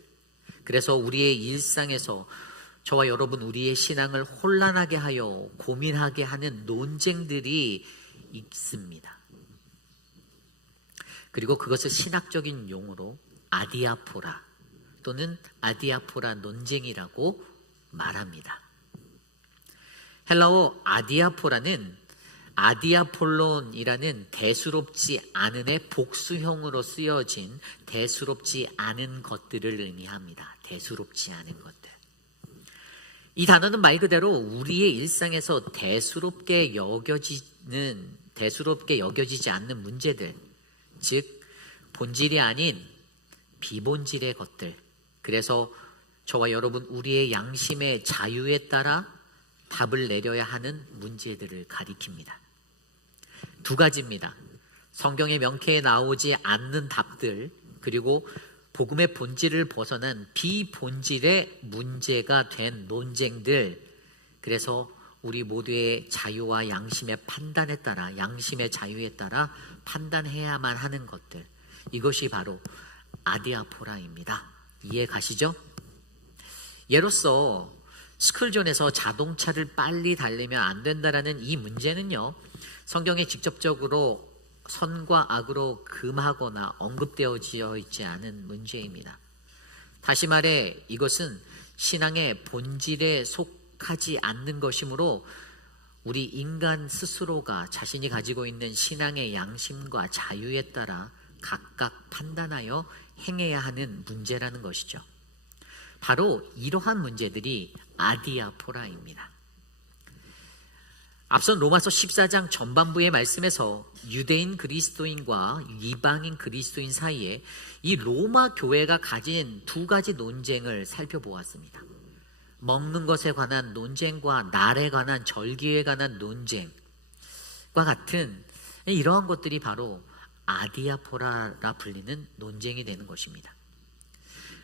그래서 우리의 일상에서 저와 여러분 우리의 신앙을 혼란하게 하여 고민하게 하는 논쟁들이 있습니다. 그리고 그것을 신학적인 용어로 아디아포라 또는 아디아포라 논쟁이라고 말합니다. 헬라어 아디아포라는 아디아폴론이라는 대수롭지 않은의 복수형으로 쓰여진 대수롭지 않은 것들을 의미합니다. 대수롭지 않은 것들. 이 단어는 말 그대로 우리의 일상에서 대수롭게 여겨지지 않는 문제들, 즉 본질이 아닌 비본질의 것들, 그래서 저와 여러분 우리의 양심의 자유에 따라 답을 내려야 하는 문제들을 가리킵니다. 두 가지입니다. 성경의 명쾌에 나오지 않는 답들, 그리고 복음의 본질을 벗어난 비본질의 문제가 된 논쟁들. 그래서 우리 모두의 자유와 양심의 판단에 따라, 양심의 자유에 따라 판단해야만 하는 것들, 이것이 바로 아디아포라입니다. 이해 가시죠? 예로서 스쿨존에서 자동차를 빨리 달리면 안 된다라는 이 문제는요, 성경에 직접적으로 선과 악으로 금하거나 언급되어져 있지 않은 문제입니다. 다시 말해 이것은 신앙의 본질에 속하지 않는 것이므로 우리 인간 스스로가 자신이 가지고 있는 신앙의 양심과 자유에 따라 각각 판단하여 행해야 하는 문제라는 것이죠. 바로 이러한 문제들이 아디아포라입니다. 앞선 로마서 14장 전반부의 말씀에서 유대인 그리스도인과 이방인 그리스도인 사이에 이 로마 교회가 가진 두 가지 논쟁을 살펴보았습니다. 먹는 것에 관한 논쟁과 날에 관한, 절기에 관한 논쟁과 같은 이러한 것들이 바로 아디아포라라 불리는 논쟁이 되는 것입니다.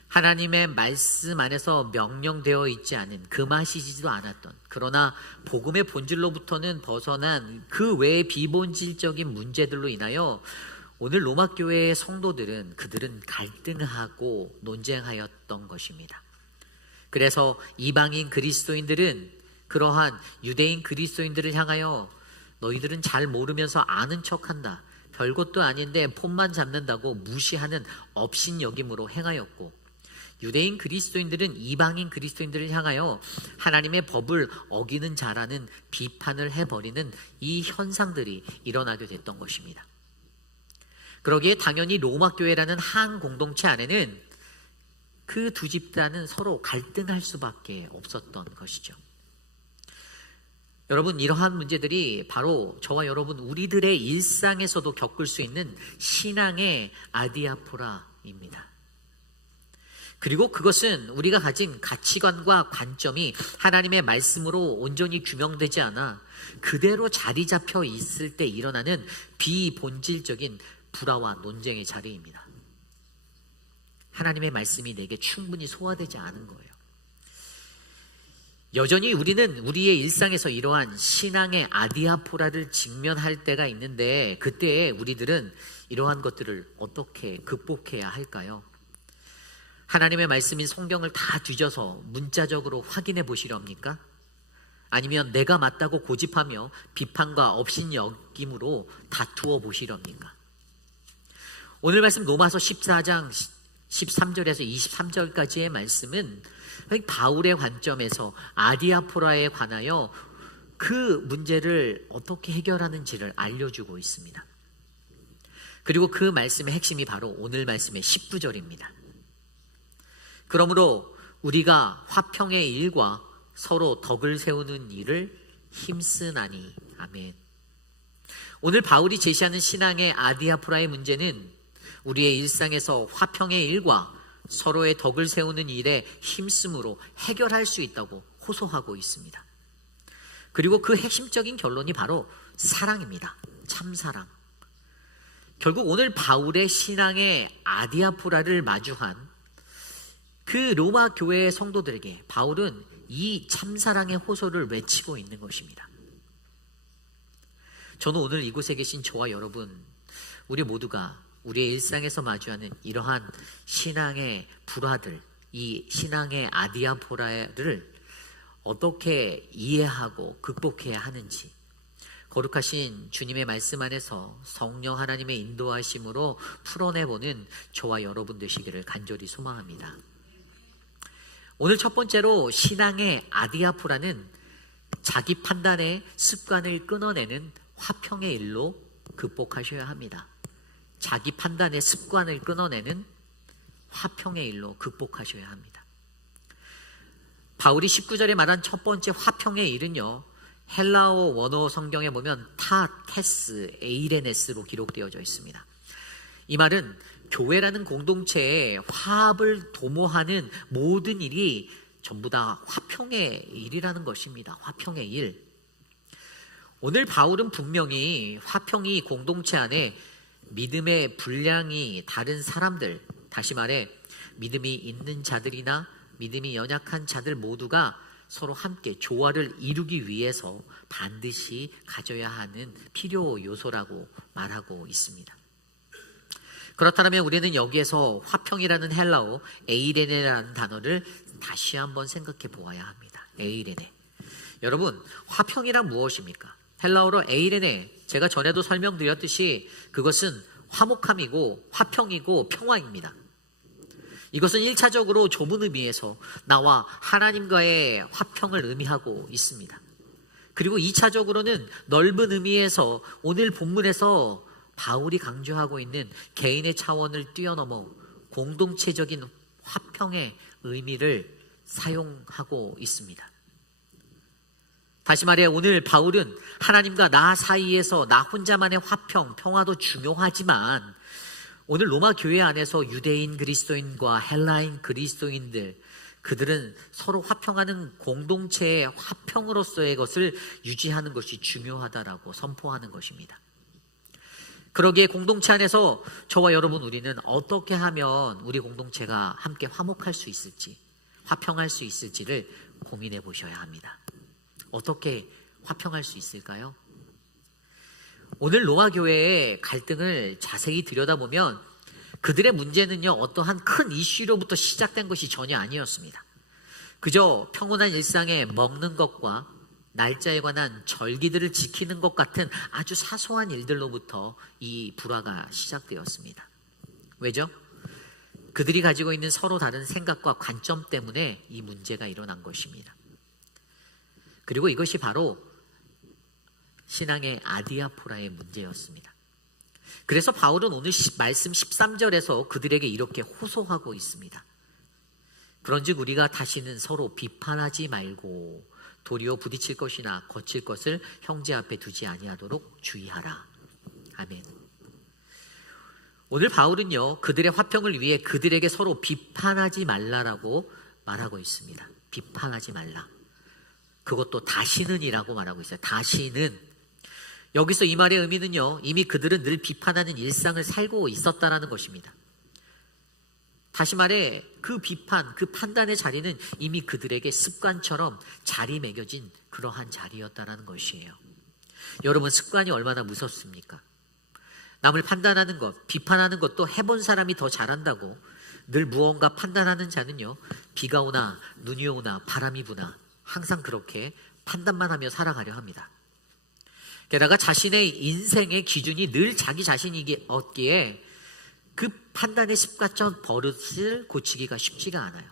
하나님의 말씀 안에서 명령되어 있지 않은, 금하시지도 않았던, 그러나 복음의 본질로부터는 벗어난 그 외의 비본질적인 문제들로 인하여 오늘 로마 교회의 성도들은 그들은 갈등하고 논쟁하였던 것입니다. 그래서 이방인 그리스도인들은 그러한 유대인 그리스도인들을 향하여 너희들은 잘 모르면서 아는 척한다, 별것도 아닌데 폰만 잡는다고 무시하는 업신여김으로 행하였고, 유대인 그리스도인들은 이방인 그리스도인들을 향하여 하나님의 법을 어기는 자라는 비판을 해버리는 이 현상들이 일어나게 됐던 것입니다. 그러기에 당연히 로마 교회라는 한 공동체 안에는 그 두 집단은 서로 갈등할 수밖에 없었던 것이죠. 여러분, 이러한 문제들이 바로 저와 여러분 우리들의 일상에서도 겪을 수 있는 신앙의 아디아포라입니다. 그리고 그것은 우리가 가진 가치관과 관점이 하나님의 말씀으로 온전히 규명되지 않아 그대로 자리 잡혀 있을 때 일어나는 비본질적인 불화와 논쟁의 자리입니다. 하나님의 말씀이 내게 충분히 소화되지 않은 거예요. 여전히 우리는 우리의 일상에서 이러한 신앙의 아디아포라를 직면할 때가 있는데, 그때에 우리들은 이러한 것들을 어떻게 극복해야 할까요? 하나님의 말씀인 성경을 다 뒤져서 문자적으로 확인해 보시렵니까? 아니면 내가 맞다고 고집하며 비판과 업신여김으로 다투어 보시렵니까? 오늘 말씀 로마서 14장 13절에서 23절까지의 말씀은 바울의 관점에서 아디아포라에 관하여 그 문제를 어떻게 해결하는지를 알려주고 있습니다. 그리고 그 말씀의 핵심이 바로 오늘 말씀의 19절입니다. 그러므로 우리가 화평의 일과 서로 덕을 세우는 일을 힘쓰나니. 아멘. 오늘 바울이 제시하는 신앙의 아디아포라의 문제는 우리의 일상에서 화평의 일과 서로의 덕을 세우는 일에 힘쓰므로 해결할 수 있다고 호소하고 있습니다. 그리고 그 핵심적인 결론이 바로 사랑입니다. 참사랑. 결국 오늘 바울의 신앙의 아디아포라를 마주한 그 로마 교회의 성도들에게 바울은 이 참사랑의 호소를 외치고 있는 것입니다. 저는 오늘 이곳에 계신 저와 여러분, 우리 모두가 우리의 일상에서 마주하는 이러한 신앙의 불화들, 이 신앙의 아디아포라를 어떻게 이해하고 극복해야 하는지, 거룩하신 주님의 말씀 안에서 성령 하나님의 인도하심으로 풀어내보는 저와 여러분 되시기를 간절히 소망합니다. 오늘 첫 번째로 신앙의 아디아포라는 자기 판단의 습관을 끊어내는 화평의 일로 극복하셔야 합니다. 자기 판단의 습관을 끊어내는 화평의 일로 극복하셔야 합니다. 바울이 19절에 말한 첫 번째 화평의 일은요, 헬라어 원어 성경에 보면 타테스, 에이레네스로 기록되어져 있습니다. 이 말은 교회라는 공동체의 화합을 도모하는 모든 일이 전부 다 화평의 일이라는 것입니다. 화평의 일. 오늘 바울은 분명히 화평이 공동체 안에 믿음의 분량이 다른 사람들, 다시 말해 믿음이 있는 자들이나 믿음이 연약한 자들 모두가 서로 함께 조화를 이루기 위해서 반드시 가져야 하는 필요 요소라고 말하고 있습니다. 그렇다면 우리는 여기에서 화평이라는 헬라어 에이레네라는 단어를 다시 한번 생각해 보아야 합니다. 에이레네. 여러분, 화평이란 무엇입니까? 헬라어로 에이레네, 제가 전에도 설명드렸듯이 그것은 화목함이고 화평이고 평화입니다. 이것은 1차적으로 좁은 의미에서 나와 하나님과의 화평을 의미하고 있습니다. 그리고 2차적으로는 넓은 의미에서 오늘 본문에서 바울이 강조하고 있는 개인의 차원을 뛰어넘어 공동체적인 화평의 의미를 사용하고 있습니다. 다시 말해 오늘 바울은 하나님과 나 사이에서 나 혼자만의 화평, 평화도 중요하지만 오늘 로마 교회 안에서 유대인 그리스도인과 헬라인 그리스도인들, 그들은 서로 화평하는 공동체의 화평으로서의 것을 유지하는 것이 중요하다라고 선포하는 것입니다. 그러기에 공동체 안에서 저와 여러분 우리는 어떻게 하면 우리 공동체가 함께 화목할 수 있을지, 화평할 수 있을지를 고민해 보셔야 합니다. 어떻게 화평할 수 있을까요? 오늘 로마 교회의 갈등을 자세히 들여다보면 그들의 문제는요, 어떠한 큰 이슈로부터 시작된 것이 전혀 아니었습니다. 그저 평온한 일상에 먹는 것과 날짜에 관한 절기들을 지키는 것 같은 아주 사소한 일들로부터 이 불화가 시작되었습니다. 왜죠? 그들이 가지고 있는 서로 다른 생각과 관점 때문에 이 문제가 일어난 것입니다. 그리고 이것이 바로 신앙의 아디아포라의 문제였습니다. 그래서 바울은 오늘 말씀 13절에서 그들에게 이렇게 호소하고 있습니다. 그런즉 우리가 다시는 서로 비판하지 말고 도리어 부딪힐 것이나 거칠 것을 형제 앞에 두지 아니하도록 주의하라. 아멘. 오늘 바울은요, 그들의 화평을 위해 그들에게 서로 비판하지 말라라고 말하고 있습니다. 비판하지 말라. 그것도 다시는이라고 말하고 있어요. 다시는. 여기서 이 말의 의미는요, 이미 그들은 늘 비판하는 일상을 살고 있었다라는 것입니다. 다시 말해 그 비판, 그 판단의 자리는 이미 그들에게 습관처럼 자리매겨진 그러한 자리였다라는 것이에요. 여러분, 습관이 얼마나 무섭습니까? 남을 판단하는 것, 비판하는 것도 해본 사람이 더 잘한다고 늘 무언가 판단하는 자는요, 비가 오나 눈이 오나 바람이 부나 항상 그렇게 판단만 하며 살아가려 합니다. 게다가 자신의 인생의 기준이 늘 자기 자신이었기에 그 판단의 습관적 버릇을 고치기가 쉽지가 않아요.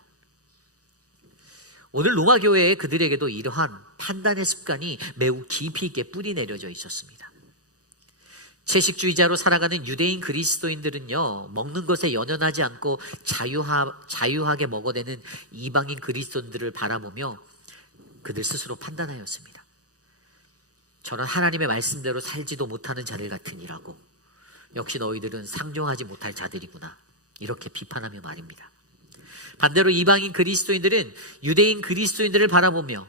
오늘 로마 교회의 그들에게도 이러한 판단의 습관이 매우 깊이 있게 뿌리 내려져 있었습니다. 채식주의자로 살아가는 유대인 그리스도인들은요, 먹는 것에 연연하지 않고 자유하게 먹어대는 이방인 그리스도인들을 바라보며 그들 스스로 판단하였습니다. 저는 하나님의 말씀대로 살지도 못하는 자들 같으니라고, 역시 너희들은 상종하지 못할 자들이구나, 이렇게 비판하며 말입니다. 반대로 이방인 그리스도인들은 유대인 그리스도인들을 바라보며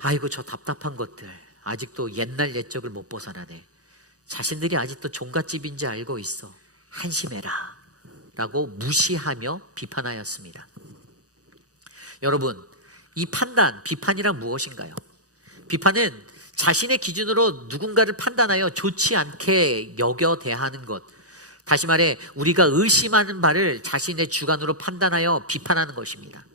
아이고 저 답답한 것들 아직도 옛날 옛적을 못 벗어나네, 자신들이 아직도 종갓집인지 알고 있어, 한심해라 라고 무시하며 비판하였습니다. 여러분, 이 판단, 비판이란 무엇인가요? 비판은 자신의 기준으로 누군가를 판단하여 좋지 않게 여겨 대하는 것, 다시 말해 우리가 의심하는 바를 자신의 주관으로 판단하여 비판하는 것입니다.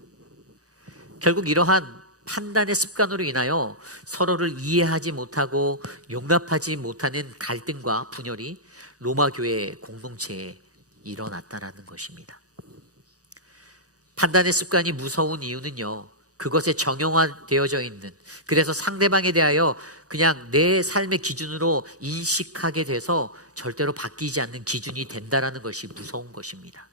결국 이러한 판단의 습관으로 인하여 서로를 이해하지 못하고 용납하지 못하는 갈등과 분열이 로마 교회 공동체에 일어났다는 것입니다. 판단의 습관이 무서운 이유는요, 그것에 정형화되어져 있는, 그래서 상대방에 대하여 그냥 내 삶의 기준으로 인식하게 돼서 절대로 바뀌지 않는 기준이 된다는 것이 무서운 것입니다.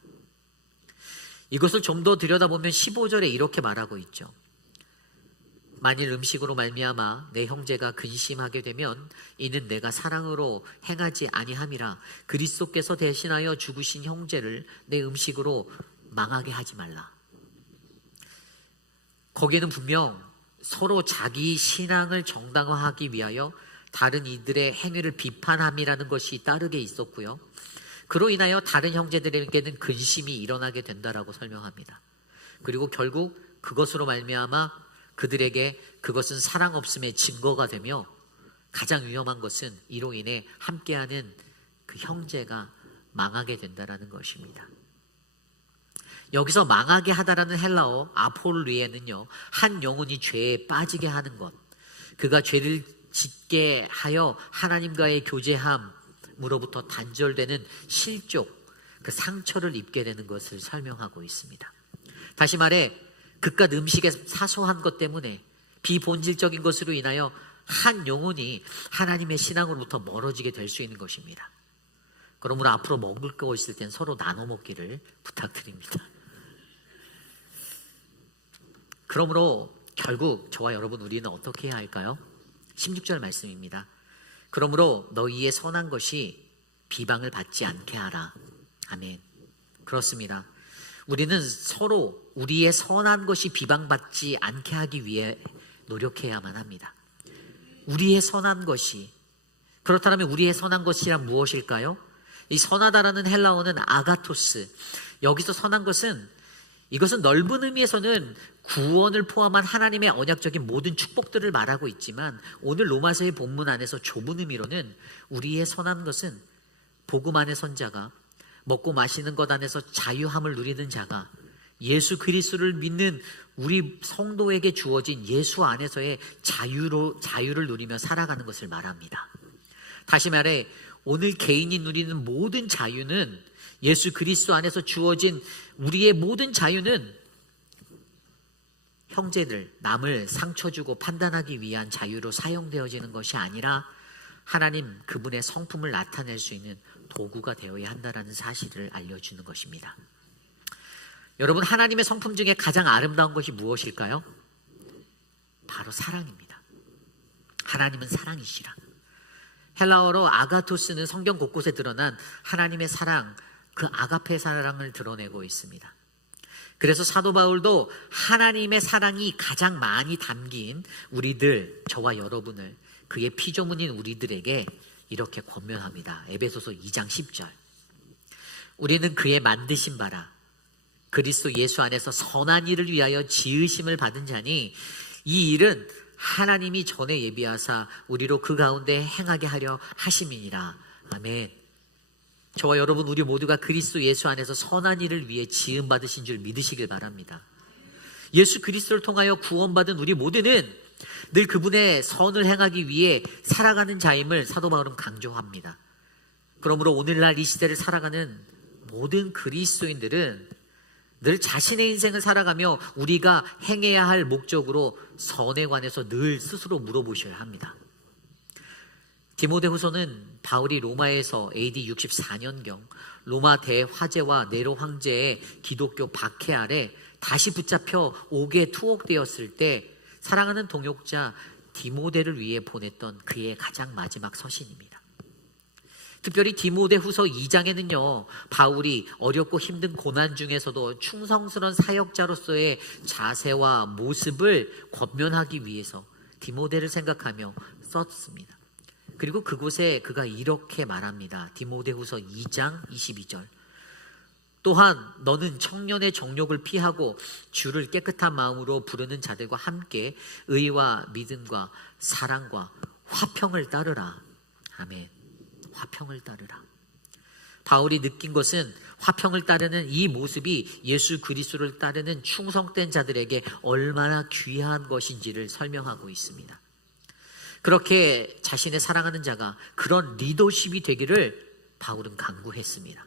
이것을 좀 더 들여다보면 15절에 이렇게 말하고 있죠. 만일 음식으로 말미암아 내 형제가 근심하게 되면 이는 내가 사랑으로 행하지 아니함이라. 그리스도께서 대신하여 죽으신 형제를 내 음식으로 망하게 하지 말라. 거기에는 분명 서로 자기 신앙을 정당화하기 위하여 다른 이들의 행위를 비판함이라는 것이 따르게 있었고요. 그로 인하여 다른 형제들에게는 근심이 일어나게 된다라고 설명합니다. 그리고 결국 그것으로 말미암아 그들에게 그것은 사랑 없음의 증거가 되며 가장 위험한 것은 이로 인해 함께하는 그 형제가 망하게 된다라는 것입니다. 여기서 망하게 하다라는 헬라어 아폴리에는요, 한 영혼이 죄에 빠지게 하는 것, 그가 죄를 짓게 하여 하나님과의 교제함으로부터 단절되는 실족, 그 상처를 입게 되는 것을 설명하고 있습니다. 다시 말해 그깟 음식의 사소한 것 때문에 비본질적인 것으로 인하여 한 영혼이 하나님의 신앙으로부터 멀어지게 될 수 있는 것입니다. 그러므로 앞으로 먹을 거 있을 땐 서로 나눠 먹기를 부탁드립니다. 그러므로 결국 저와 여러분 우리는 어떻게 해야 할까요? 16절 말씀입니다. 그러므로 너희의 선한 것이 비방을 받지 않게 하라. 아멘. 그렇습니다. 우리는 서로 우리의 선한 것이 비방받지 않게 하기 위해 노력해야만 합니다. 우리의 선한 것이, 그렇다면 우리의 선한 것이란 무엇일까요? 이 선하다라는 헬라어는 아가토스. 여기서 선한 것은, 이것은 넓은 의미에서는 구원을 포함한 하나님의 언약적인 모든 축복들을 말하고 있지만, 오늘 로마서의 본문 안에서 좁은 의미로는 우리의 선한 것은 복음 안의 선자가, 먹고 마시는 것 안에서 자유함을 누리는 자가, 예수 그리스도를 믿는 우리 성도에게 주어진 예수 안에서의 자유를 누리며 살아가는 것을 말합니다. 다시 말해 오늘 개인이 누리는 모든 자유는, 예수 그리스도 안에서 주어진 우리의 모든 자유는 형제들, 남을 상처 주고 판단하기 위한 자유로 사용되어지는 것이 아니라 하나님 그분의 성품을 나타낼 수 있는 도구가 되어야 한다는 사실을 알려주는 것입니다. 여러분, 하나님의 성품 중에 가장 아름다운 것이 무엇일까요? 바로 사랑입니다. 하나님은 사랑이시라. 헬라어로 아가토스는 성경 곳곳에 드러난 하나님의 사랑, 그 아가페 사랑을 드러내고 있습니다. 그래서 사도 바울도 하나님의 사랑이 가장 많이 담긴 우리들, 저와 여러분을, 그의 피조물인 우리들에게 이렇게 권면합니다. 에베소서 2장 10절. 우리는 그의 만드신 바라 그리스도 예수 안에서 선한 일을 위하여 지으심을 받은 자니 이 일은 하나님이 전에 예비하사 우리로 그 가운데 행하게 하려 하심이니라. 아멘. 저와 여러분 우리 모두가 그리스도 예수 안에서 선한 일을 위해 지음 받으신 줄 믿으시길 바랍니다. 예수 그리스도를 통하여 구원받은 우리 모두는 늘 그분의 선을 행하기 위해 살아가는 자임을 사도 바울은 강조합니다. 그러므로 오늘날 이 시대를 살아가는 모든 그리스도인들은 늘 자신의 인생을 살아가며 우리가 행해야 할 목적으로 선에 관해서 늘 스스로 물어보셔야 합니다. 디모데후서는 바울이 로마에서 AD 64년경 로마 대화재와 네로 황제의 기독교 박해 아래 다시 붙잡혀 옥에 투옥되었을 때 사랑하는 동역자 디모데를 위해 보냈던 그의 가장 마지막 서신입니다. 특별히 디모데후서 2장에는요, 바울이 어렵고 힘든 고난 중에서도 충성스러운 사역자로서의 자세와 모습을 권면하기 위해서 디모데를 생각하며 썼습니다. 그리고 그곳에 그가 이렇게 말합니다. 디모데후서 2장 22절. 또한 너는 청년의 정욕을 피하고 주를 깨끗한 마음으로 부르는 자들과 함께 의와 믿음과 사랑과 화평을 따르라. 아멘. 화평을 따르라. 바울이 느낀 것은 화평을 따르는 이 모습이 예수 그리스도를 따르는 충성된 자들에게 얼마나 귀한 것인지를 설명하고 있습니다. 그렇게 자신의 사랑하는 자가 그런 리더십이 되기를 바울은 간구했습니다.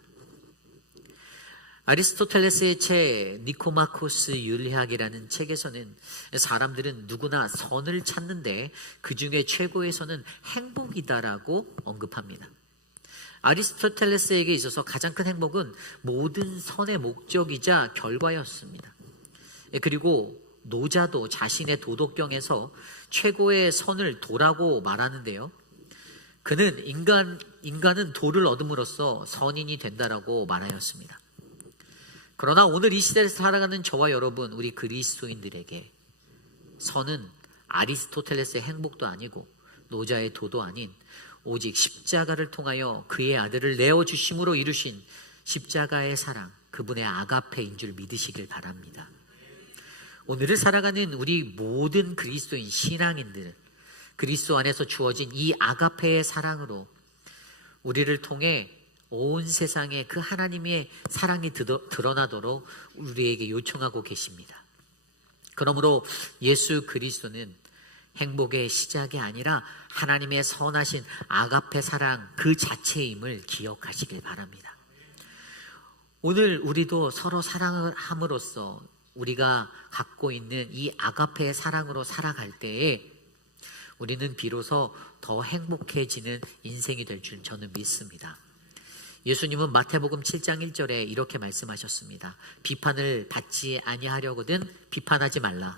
아리스토텔레스의 책 니코마코스 윤리학이라는 책에서는 사람들은 누구나 선을 찾는데 그 중에 최고의 선은 행복이다라고 언급합니다. 아리스토텔레스에게 있어서 가장 큰 행복은 모든 선의 목적이자 결과였습니다. 그리고 노자도 자신의 도덕경에서 최고의 선을 도라고 말하는데요. 그는 인간은 도를 얻음으로써 선인이 된다라고 말하였습니다. 그러나 오늘 이 시대에 살아가는 저와 여러분, 우리 그리스도인들에게 선은 아리스토텔레스의 행복도 아니고 노자의 도도 아닌 오직 십자가를 통하여 그의 아들을 내어주심으로 이루신 십자가의 사랑, 그분의 아가페인 줄 믿으시길 바랍니다. 오늘을 살아가는 우리 모든 그리스도인 신앙인들, 그리스도 안에서 주어진 이 아가페의 사랑으로 우리를 통해 온 세상에 그 하나님의 사랑이 드러나도록 우리에게 요청하고 계십니다. 그러므로 예수 그리스도는 행복의 시작이 아니라 하나님의 선하신 아가페 사랑 그 자체임을 기억하시길 바랍니다. 오늘 우리도 서로 사랑을 함으로써 우리가 갖고 있는 이 아가페의 사랑으로 살아갈 때에 우리는 비로소 더 행복해지는 인생이 될 줄 저는 믿습니다. 예수님은 마태복음 7장 1절에 이렇게 말씀하셨습니다. 비판을 받지 아니하려거든 비판하지 말라.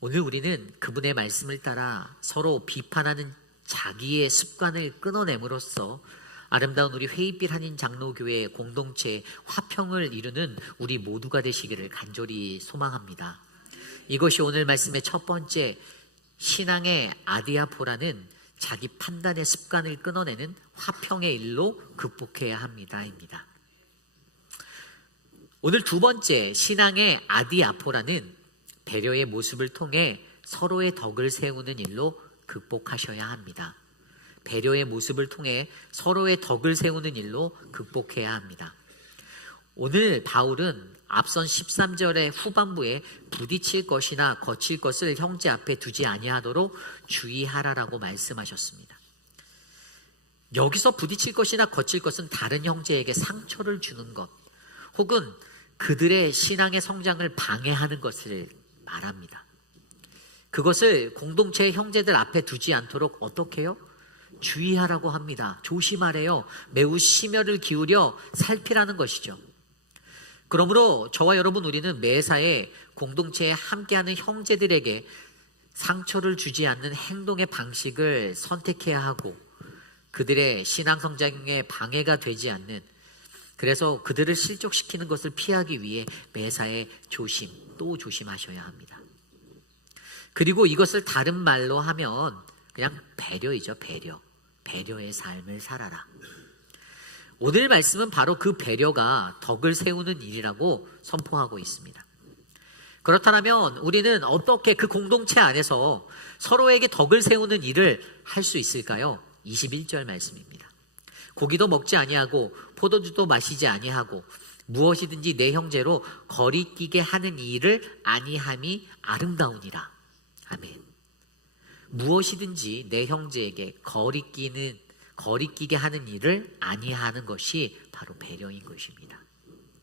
오늘 우리는 그분의 말씀을 따라 서로 비판하는 자기의 습관을 끊어냄으로써 아름다운 우리 회의빛 한인 장로교회 공동체의 화평을 이루는 우리 모두가 되시기를 간절히 소망합니다. 이것이 오늘 말씀의 첫 번째, 신앙의 아디아포라는 자기 판단의 습관을 끊어내는 화평의 일로 극복해야 합니다입니다. 오늘 두 번째, 신앙의 아디아포라는 배려의 모습을 통해 서로의 덕을 세우는 일로 극복하셔야 합니다. 배려의 모습을 통해 서로의 덕을 세우는 일로 극복해야 합니다. 오늘 바울은 앞선 13절의 후반부에 부딪힐 것이나 거칠 것을 형제 앞에 두지 아니하도록 주의하라라고 말씀하셨습니다. 여기서 부딪힐 것이나 거칠 것은 다른 형제에게 상처를 주는 것 혹은 그들의 신앙의 성장을 방해하는 것을 말합니다. 그것을 공동체의 형제들 앞에 두지 않도록 어떻게 해요? 주의하라고 합니다. 조심하래요. 매우 심혈을 기울여 살피라는 것이죠. 그러므로 저와 여러분, 우리는 매사에 공동체에 함께하는 형제들에게 상처를 주지 않는 행동의 방식을 선택해야 하고 그들의 신앙 성장에 방해가 되지 않는, 그래서 그들을 실족시키는 것을 피하기 위해 매사에 조심 또 조심하셔야 합니다. 그리고 이것을 다른 말로 하면 그냥 배려이죠. 배려의 삶을 살아라. 오늘 말씀은 바로 그 배려가 덕을 세우는 일이라고 선포하고 있습니다. 그렇다면 우리는 어떻게 그 공동체 안에서 서로에게 덕을 세우는 일을 할 수 있을까요? 21절 말씀입니다. 고기도 먹지 아니하고 포도주도 마시지 아니하고 무엇이든지 내 형제로 거리끼게 하는 일을 아니함이 아름다우니라. 아멘. 무엇이든지 내 형제에게 거리끼게 하는 일을 아니하는 것이 바로 배려인 것입니다.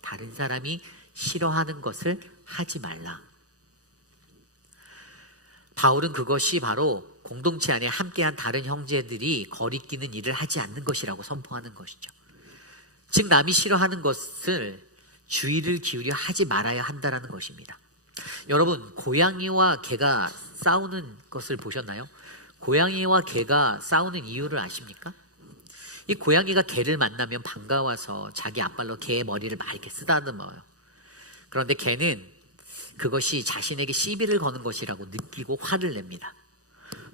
다른 사람이 싫어하는 것을 하지 말라. 바울은 그것이 바로 공동체 안에 함께한 다른 형제들이 거리끼는 일을 하지 않는 것이라고 선포하는 것이죠. 즉 남이 싫어하는 것을 주의를 기울여 하지 말아야 한다는 것입니다. 여러분, 고양이와 개가 싸우는 것을 보셨나요? 고양이와 개가 싸우는 이유를 아십니까? 이 고양이가 개를 만나면 반가워서 자기 앞발로 개의 머리를 막 이렇게 쓰다듬어요. 그런데 개는 그것이 자신에게 시비를 거는 것이라고 느끼고 화를 냅니다.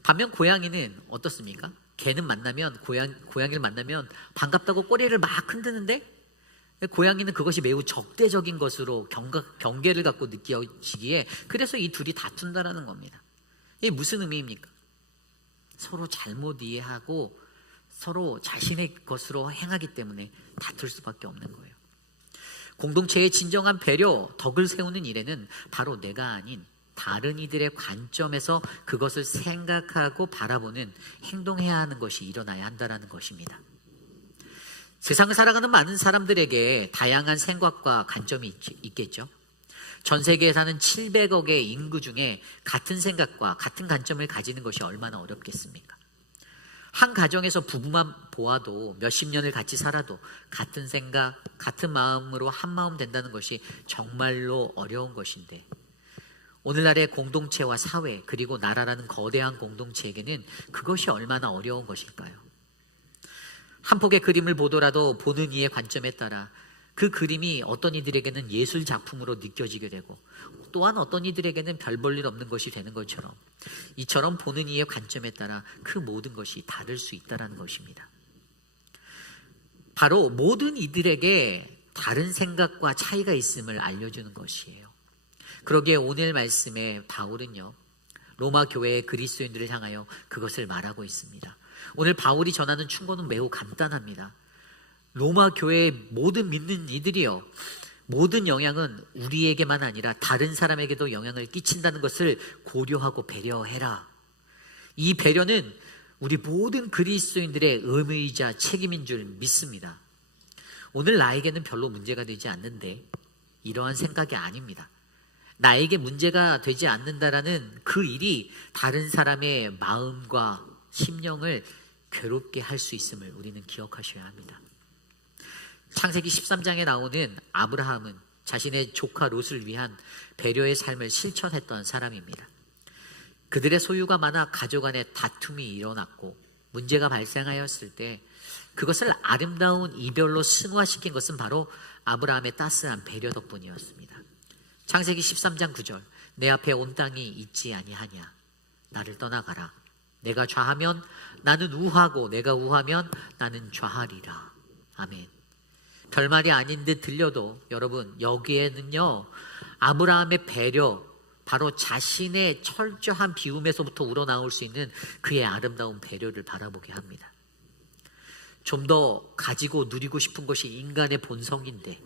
반면 고양이는 어떻습니까? 개는 만나면 고양이를 만나면 반갑다고 꼬리를 막 흔드는데 고양이는 그것이 매우 적대적인 것으로 경계를 갖고 느껴지기에 그래서 이 둘이 다툰다라는 겁니다. 이게 무슨 의미입니까? 서로 잘못 이해하고 서로 자신의 것으로 행하기 때문에 다툴 수밖에 없는 거예요. 공동체의 진정한 배려, 덕을 세우는 일에는 바로 내가 아닌 다른 이들의 관점에서 그것을 생각하고 바라보는, 행동해야 하는 것이 일어나야 한다는 것입니다. 세상을 살아가는 많은 사람들에게 다양한 생각과 관점이 있겠죠. 전 세계에 사는 700억의 인구 중에 같은 생각과 같은 관점을 가지는 것이 얼마나 어렵겠습니까? 한 가정에서 부부만 보아도 몇십 년을 같이 살아도 같은 생각, 같은 마음으로 한 마음 된다는 것이 정말로 어려운 것인데 오늘날의 공동체와 사회 그리고 나라라는 거대한 공동체에게는 그것이 얼마나 어려운 것일까요? 한 폭의 그림을 보더라도 보는 이의 관점에 따라 그 그림이 어떤 이들에게는 예술 작품으로 느껴지게 되고 또한 어떤 이들에게는 별 볼 일 없는 것이 되는 것처럼 이처럼 보는 이의 관점에 따라 그 모든 것이 다를 수 있다는 것입니다. 바로 모든 이들에게 다른 생각과 차이가 있음을 알려주는 것이에요. 그러기에 오늘 말씀에 바울은요, 로마 교회의 그리스도인들을 향하여 그것을 말하고 있습니다. 오늘 바울이 전하는 충고는 매우 간단합니다. 로마 교회의 모든 믿는 이들이요, 모든 영향은 우리에게만 아니라 다른 사람에게도 영향을 끼친다는 것을 고려하고 배려해라. 이 배려는 우리 모든 그리스도인들의 의무이자 책임인 줄 믿습니다. 오늘 나에게는 별로 문제가 되지 않는데 이러한 생각이 아닙니다. 나에게 문제가 되지 않는다라는 그 일이 다른 사람의 마음과 심령을 괴롭게 할 수 있음을 우리는 기억하셔야 합니다. 창세기 13장에 나오는 아브라함은 자신의 조카 롯을 위한 배려의 삶을 실천했던 사람입니다. 그들의 소유가 많아 가족 간에 다툼이 일어났고 문제가 발생하였을 때 그것을 아름다운 이별로 승화시킨 것은 바로 아브라함의 따스한 배려 덕분이었습니다. 창세기 13장 9절, 내 앞에 온 땅이 있지 아니하냐, 나를 떠나가라. 내가 좌하면 나는 우하고 내가 우하면 나는 좌하리라. 아멘. 별말이 아닌 듯 들려도 여러분, 여기에는요 아브라함의 배려, 바로 자신의 철저한 비움에서부터 우러나올 수 있는 그의 아름다운 배려를 바라보게 합니다. 좀 더 가지고 누리고 싶은 것이 인간의 본성인데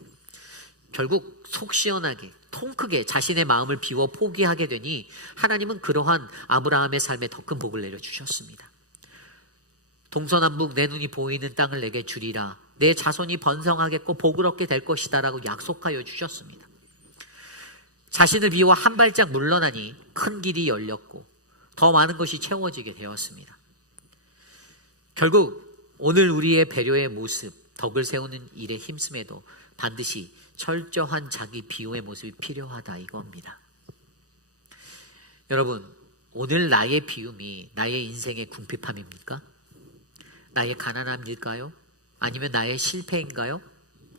결국 속 시원하게 통 크게 자신의 마음을 비워 포기하게 되니 하나님은 그러한 아브라함의 삶에 더 큰 복을 내려주셨습니다. 동서남북 내 눈이 보이는 땅을 내게 주리라, 내 자손이 번성하겠고 복을 얻게 될 것이다 라고 약속하여 주셨습니다. 자신을 비워 한 발짝 물러나니 큰 길이 열렸고 더 많은 것이 채워지게 되었습니다. 결국 오늘 우리의 배려의 모습, 덕을 세우는 일에 힘쓰에도 반드시 철저한 자기 비움의 모습이 필요하다 이겁니다. 여러분, 오늘 나의 비움이 나의 인생의 궁핍함입니까? 나의 가난함일까요? 아니면 나의 실패인가요?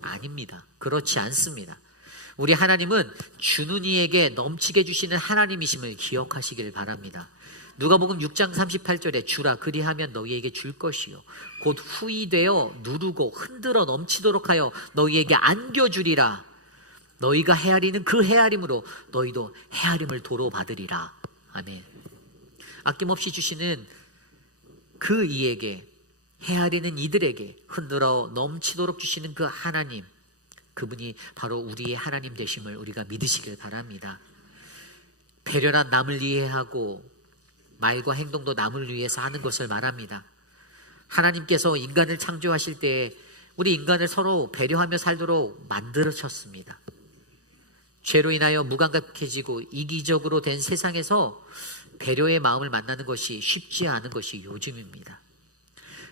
아닙니다. 그렇지 않습니다. 우리 하나님은 주는 이에게 넘치게 주시는 하나님이심을 기억하시길 바랍니다. 누가복음 6장 38절에 주라 그리하면 너희에게 줄 것이요 곧 후히 되어 누르고 흔들어 넘치도록 하여 너희에게 안겨주리라. 너희가 헤아리는 그 헤아림으로 너희도 헤아림을 도로 받으리라. 아멘. 아낌없이 주시는 그 이에게, 헤아리는 이들에게 흔들어 넘치도록 주시는 그 하나님, 그분이 바로 우리의 하나님 되심을 우리가 믿으시길 바랍니다. 배려란 남을 이해하고 말과 행동도 남을 위해서 하는 것을 말합니다. 하나님께서 인간을 창조하실 때 우리 인간을 서로 배려하며 살도록 만들으셨습니다. 죄로 인하여 무감각해지고 이기적으로 된 세상에서 배려의 마음을 만나는 것이 쉽지 않은 것이 요즘입니다.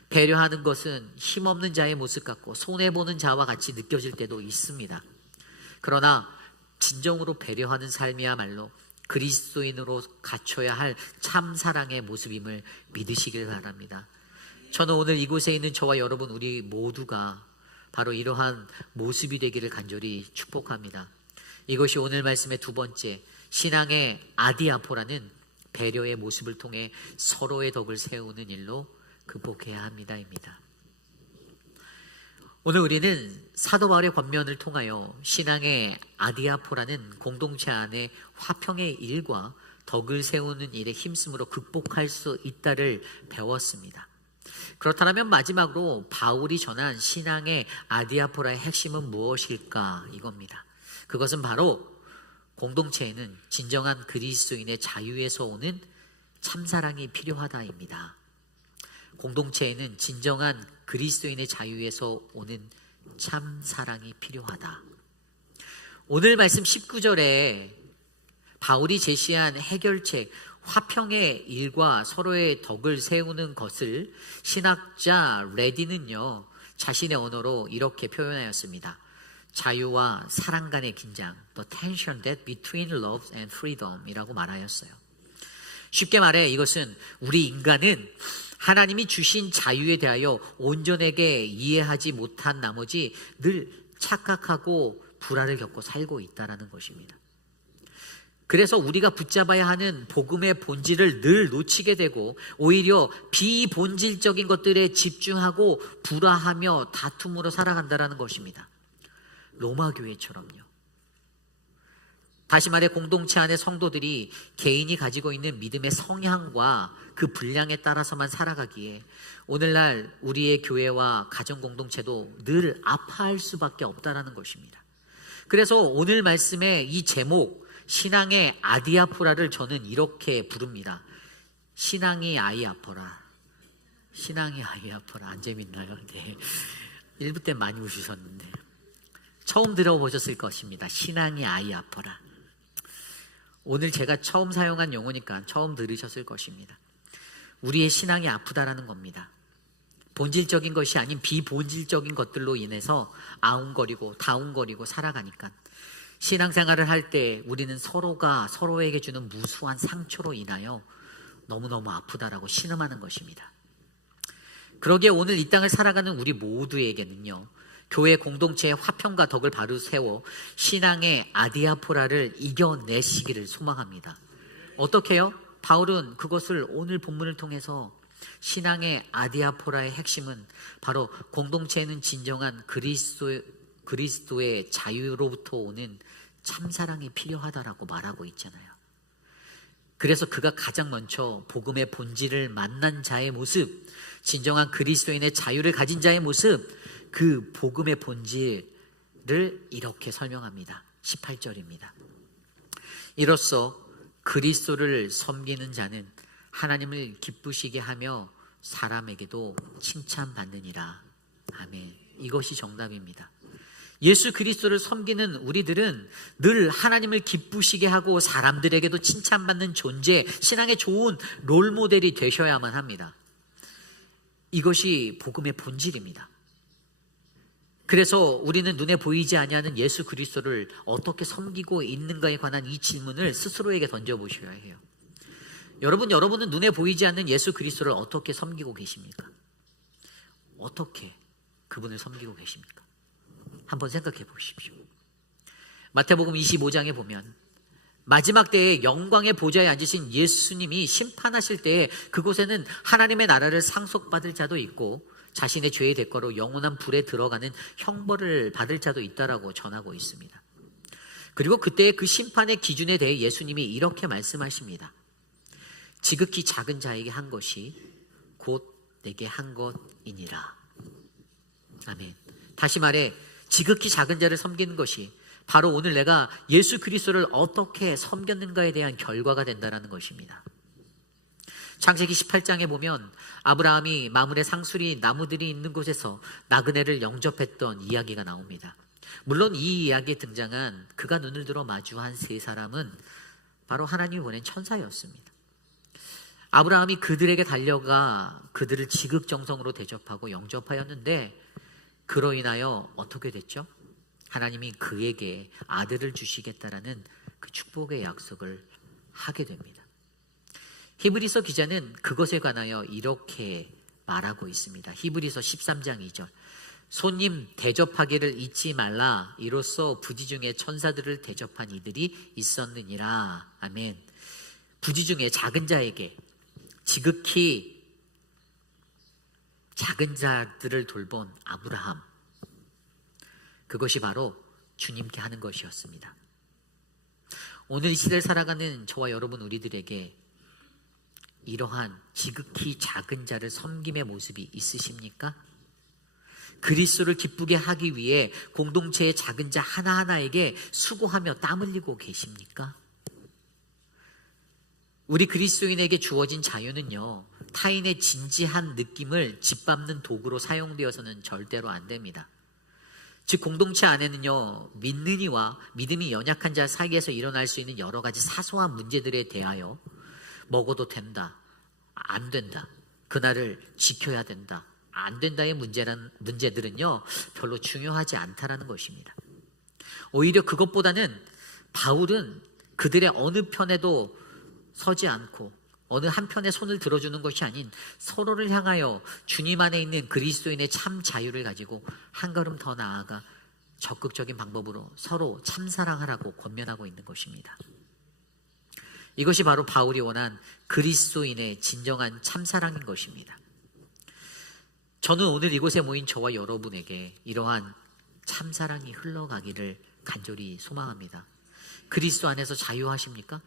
배려하는 것은 힘없는 자의 모습 같고 손해보는 자와 같이 느껴질 때도 있습니다. 그러나 진정으로 배려하는 삶이야말로 그리스도인으로 갖춰야 할 참 사랑의 모습임을 믿으시길 바랍니다. 저는 오늘 이곳에 있는 저와 여러분 우리 모두가 바로 이러한 모습이 되기를 간절히 축복합니다. 이것이 오늘 말씀의 두 번째, 신앙의 아디아포라는 배려의 모습을 통해 서로의 덕을 세우는 일로 극복해야 합니다입니다. 오늘 우리는 사도 바울의 권면을 통하여 신앙의 아디아포라는 공동체 안에 화평의 일과 덕을 세우는 일에 힘쓰므로 극복할 수 있다를 배웠습니다. 그렇다면 마지막으로 바울이 전한 신앙의 아디아포라의 핵심은 무엇일까 이겁니다. 그것은 바로 공동체에는 진정한 그리스도인의 자유에서 오는 참사랑이 필요하다입니다. 공동체에는 진정한 그리스도인의 자유에서 오는 참사랑이 필요하다. 오늘 말씀 19절에 바울이 제시한 해결책, 화평의 일과 서로의 덕을 세우는 것을 신학자 레디는요, 자신의 언어로 이렇게 표현하였습니다. 자유와 사랑 간의 긴장, the tension that between love and freedom 이라고 말하였어요. 쉽게 말해 이것은 우리 인간은 하나님이 주신 자유에 대하여 온전하게 이해하지 못한 나머지 늘 착각하고 불화를 겪고 살고 있다는 것입니다. 그래서 우리가 붙잡아야 하는 복음의 본질을 늘 놓치게 되고 오히려 비본질적인 것들에 집중하고 불화하며 다툼으로 살아간다는 것입니다. 로마 교회처럼요. 다시 말해 공동체 안의 성도들이 개인이 가지고 있는 믿음의 성향과 그 분량에 따라서만 살아가기에 오늘날 우리의 교회와 가정 공동체도 늘 아파할 수밖에 없다는 것입니다. 그래서 오늘 말씀의 이 제목 신앙의 아디아포라를 저는 이렇게 부릅니다. 신앙이 아이 아퍼라. 신앙이 아이 아퍼라. 안 재밌나요? 네. 1부 때 많이 웃으셨는데 처음 들어보셨을 것입니다. 신앙이 아이 아퍼라. 오늘 제가 처음 사용한 용어니까 처음 들으셨을 것입니다. 우리의 신앙이 아프다라는 겁니다. 본질적인 것이 아닌 비본질적인 것들로 인해서 아웅거리고 다웅거리고 살아가니까 신앙생활을 할 때 우리는 서로가 서로에게 주는 무수한 상처로 인하여 너무너무 아프다라고 신음하는 것입니다. 그러기에 오늘 이 땅을 살아가는 우리 모두에게는요, 교회 공동체의 화평과 덕을 바로 세워 신앙의 아디아포라를 이겨내시기를 소망합니다. 어떻게요? 바울은 그것을 오늘 본문을 통해서 신앙의 아디아포라의 핵심은 바로 공동체에는 진정한 그리스도의 자유로부터 오는 참사랑이 필요하다라고 말하고 있잖아요. 그래서 그가 가장 먼저 복음의 본질을 만난 자의 모습, 진정한 그리스도인의 자유를 가진 자의 모습, 그 복음의 본질을 이렇게 설명합니다. 18절입니다. 이로써 그리스도를 섬기는 자는 하나님을 기쁘시게 하며 사람에게도 칭찬받느니라. 아멘. 이것이 정답입니다. 예수 그리스도를 섬기는 우리들은 늘 하나님을 기쁘시게 하고 사람들에게도 칭찬받는 존재, 신앙의 좋은 롤모델이 되셔야만 합니다. 이것이 복음의 본질입니다. 그래서 우리는 눈에 보이지 아니하는 예수 그리스도를 어떻게 섬기고 있는가에 관한 이 질문을 스스로에게 던져보셔야 해요. 여러분은 눈에 보이지 않는 예수 그리스도를 어떻게 섬기고 계십니까? 어떻게 그분을 섬기고 계십니까? 한번 생각해 보십시오. 마태복음 25장에 보면 마지막 때에 영광의 보좌에 앉으신 예수님이 심판하실 때에 그곳에는 하나님의 나라를 상속받을 자도 있고 자신의 죄의 대가로 영원한 불에 들어가는 형벌을 받을 자도 있다라고 전하고 있습니다. 그리고 그때의 그 심판의 기준에 대해 예수님이 이렇게 말씀하십니다. 지극히 작은 자에게 한 것이 곧 내게 한 것이니라. 아멘. 다시 말해 지극히 작은 자를 섬기는 것이 바로 오늘 내가 예수 그리스도를 어떻게 섬겼는가에 대한 결과가 된다는 것입니다. 창세기 18장에 보면 아브라함이 마므레 상수리 나무들이 있는 곳에서 나그네를 영접했던 이야기가 나옵니다. 물론 이 이야기에 등장한 그가 눈을 들어 마주한 세 사람은 바로 하나님이 보낸 천사였습니다. 아브라함이 그들에게 달려가 그들을 지극정성으로 대접하고 영접하였는데 그로 인하여 어떻게 됐죠? 하나님이 그에게 아들을 주시겠다라는 그 축복의 약속을 하게 됩니다. 히브리서 기자는 그것에 관하여 이렇게 말하고 있습니다. 히브리서 13장 2절. 손님 대접하기를 잊지 말라. 이로써 부지 중에 천사들을 대접한 이들이 있었느니라. 아멘. 부지 중에 작은 자에게 지극히 작은 자들을 돌본 아브라함, 그것이 바로 주님께 하는 것이었습니다. 오늘 이 시대를 살아가는 저와 여러분 우리들에게 이러한 지극히 작은 자를 섬김의 모습이 있으십니까? 그리스도를 기쁘게 하기 위해 공동체의 작은 자 하나하나에게 수고하며 땀 흘리고 계십니까? 우리 그리스도인에게 주어진 자유는요, 타인의 진지한 느낌을 짓밟는 도구로 사용되어서는 절대로 안 됩니다. 즉 공동체 안에는요, 믿는 이와 믿음이 연약한 자 사이에서 일어날 수 있는 여러 가지 사소한 문제들에 대하여 먹어도 된다, 안 된다, 그날을 지켜야 된다, 안 된다의 문제들은요 별로 중요하지 않다라는 것입니다. 오히려 그것보다는 바울은 그들의 어느 편에도 서지 않고 어느 한편에 손을 들어주는 것이 아닌 서로를 향하여 주님 안에 있는 그리스도인의 참 자유를 가지고 한 걸음 더 나아가 적극적인 방법으로 서로 참사랑하라고 권면하고 있는 것입니다. 이것이 바로 바울이 원한 그리스도인의 진정한 참사랑인 것입니다. 저는 오늘 이곳에 모인 저와 여러분에게 이러한 참사랑이 흘러가기를 간절히 소망합니다. 그리스도 안에서 자유하십니까?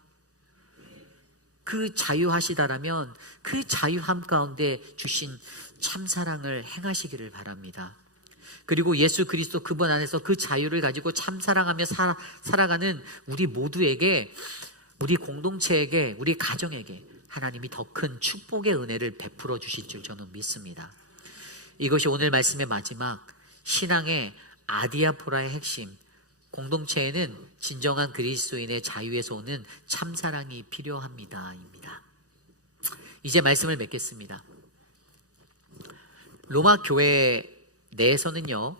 그 자유하시다라면 그 자유함 가운데 주신 참사랑을 행하시기를 바랍니다. 그리고 예수 그리스도 그분 안에서 그 자유를 가지고 참사랑하며 살아가는 우리 모두에게, 우리 공동체에게, 우리 가정에게 하나님이 더 큰 축복의 은혜를 베풀어 주실 줄 저는 믿습니다. 이것이 오늘 말씀의 마지막 신앙의 아디아포라의 핵심, 공동체에는 진정한 그리스도인의 자유에서 오는 참사랑이 필요합니다. 입니다. 이제 말씀을 맺겠습니다. 로마 교회 내에서는요,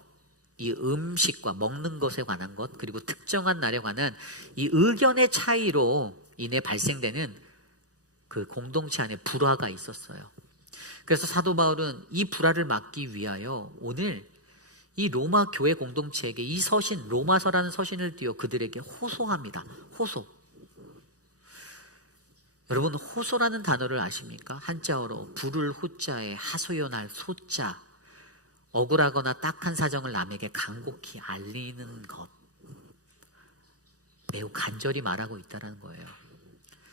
이 음식과 먹는 것에 관한 것, 그리고 특정한 날에 관한 이 의견의 차이로 인해 발생되는 그 공동체 안에 불화가 있었어요. 그래서 사도 바울은 이 불화를 막기 위하여 오늘 이 로마 교회 공동체에게 이 서신, 로마서라는 서신을 띄워 그들에게 호소합니다. 호소. 여러분, 호소라는 단어를 아십니까? 한자어로 부를 호자에 하소연할 소자, 억울하거나 딱한 사정을 남에게 간곡히 알리는 것, 매우 간절히 말하고 있다는 거예요.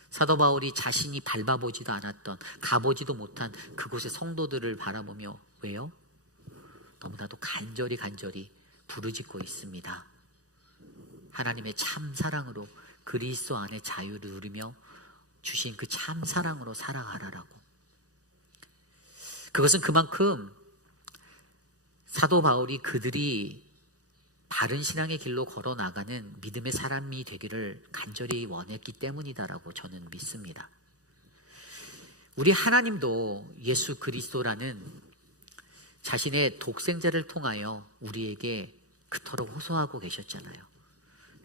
사도 바울이 자신이 밟아보지도 않았던, 가보지도 못한 그곳의 성도들을 바라보며, 왜요? 너무나도 간절히 부르짖고 있습니다. 하나님의 참 사랑으로 그리스도 안에 자유를 누리며 주신 그 참 사랑으로 살아가라라고. 그것은 그만큼 사도 바울이 그들이 바른 신앙의 길로 걸어 나가는 믿음의 사람이 되기를 간절히 원했기 때문이다라고 저는 믿습니다. 우리 하나님도 예수 그리스도라는 자신의 독생자를 통하여 우리에게 그토록 호소하고 계셨잖아요.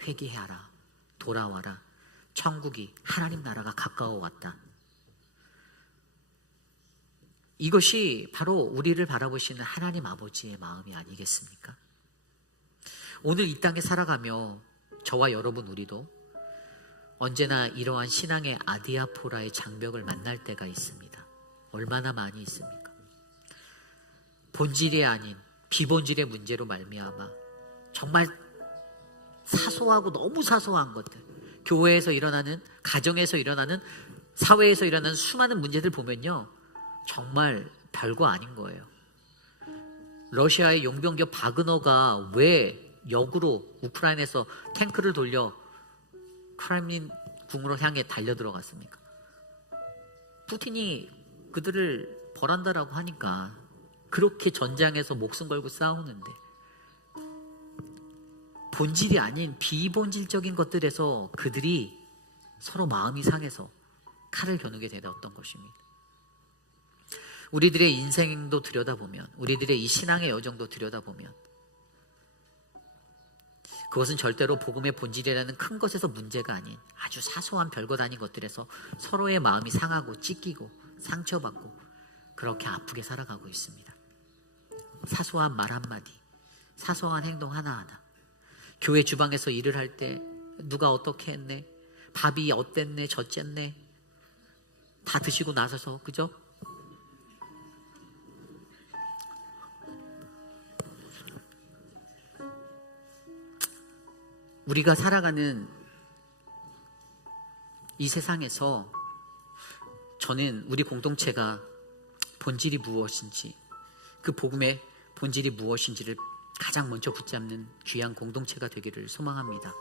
회개하라, 돌아와라, 천국이, 하나님 나라가 가까워 왔다. 이것이 바로 우리를 바라보시는 하나님 아버지의 마음이 아니겠습니까? 오늘 이 땅에 살아가며 저와 여러분 우리도 언제나 이러한 신앙의 아디아포라의 장벽을 만날 때가 있습니다. 얼마나 많이 있습니까? 본질이 아닌 비본질의 문제로 말미암아 정말 사소하고 너무 사소한 것들, 교회에서 일어나는, 가정에서 일어나는, 사회에서 일어나는 수많은 문제들 보면요, 정말 별거 아닌 거예요. 러시아의 용병교 바그너가 왜 역으로 우크라이나에서 탱크를 돌려 크렘린 궁으로 향해 달려들어갔습니까? 푸틴이 그들을 벌한다라고 하니까 그렇게 전장에서 목숨 걸고 싸우는데, 본질이 아닌 비본질적인 것들에서 그들이 서로 마음이 상해서 칼을 겨누게 되었던 것입니다. 우리들의 인생도 들여다보면, 우리들의 이 신앙의 여정도 들여다보면 그것은 절대로 복음의 본질이라는 큰 것에서 문제가 아닌 아주 사소한 별것 아닌 것들에서 서로의 마음이 상하고 찢기고 상처받고 그렇게 아프게 살아가고 있습니다. 사소한 말 한마디, 사소한 행동 하나하나, 교회 주방에서 일을 할 때 누가 어떻게 했네, 밥이 어땠네, 저쨌네, 다 드시고 나서서, 그죠? 우리가 살아가는 이 세상에서 저는 우리 공동체가 본질이 무엇인지, 그 복음의 본질이 무엇인지를 가장 먼저 붙잡는 귀한 공동체가 되기를 소망합니다.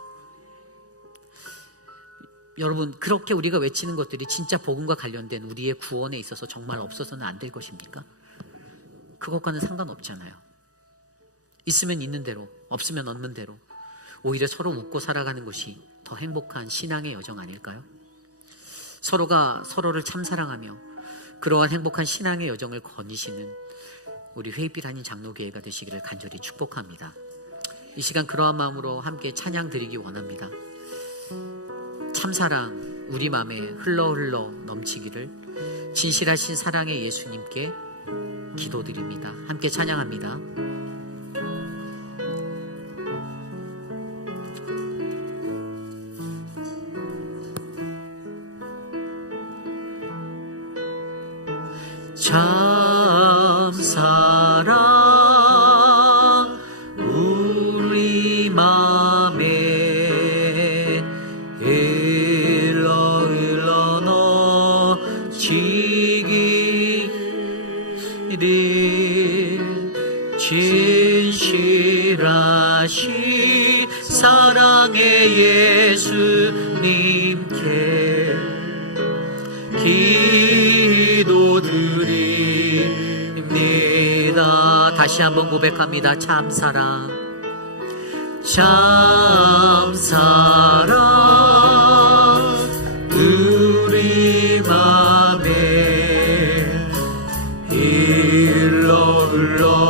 여러분, 그렇게 우리가 외치는 것들이 진짜 복음과 관련된 우리의 구원에 있어서 정말 없어서는 안 될 것입니까? 그것과는 상관없잖아요. 있으면 있는 대로, 없으면 없는 대로 오히려 서로 웃고 살아가는 것이 더 행복한 신앙의 여정 아닐까요? 서로가 서로를 참 사랑하며 그러한 행복한 신앙의 여정을 거니시는 우리 회빛하니 장로교회가 되시기를 간절히 축복합니다. 이 시간 그러한 마음으로 함께 찬양 드리기 원합니다. 참사랑 우리 마음에 흘러 넘치기를 진실하신 사랑의 예수님께 기도드립니다. 함께 찬양합니다. 참사랑 우리 맘에 흘러 넘치기를 진실하신 사랑의 예수님께 기도드립니다. 다시 한번 고백합니다. 참사랑 우리 맘에 흘러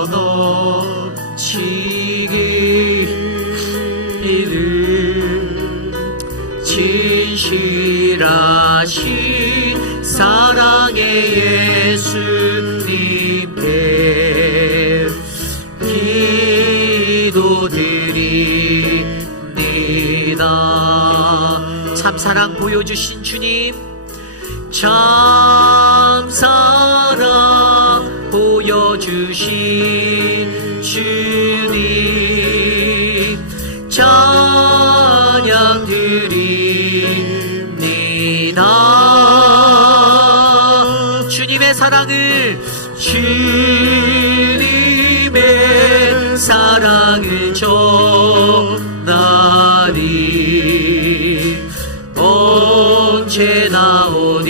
넘치기를 진실하신 사랑의 예수님께 기도드립니다. 참사랑 보여주신 주님, 참사랑 보여주신 주님, 찬양 드립니다. 주님의 사랑을 전하리. 언제나 어디서나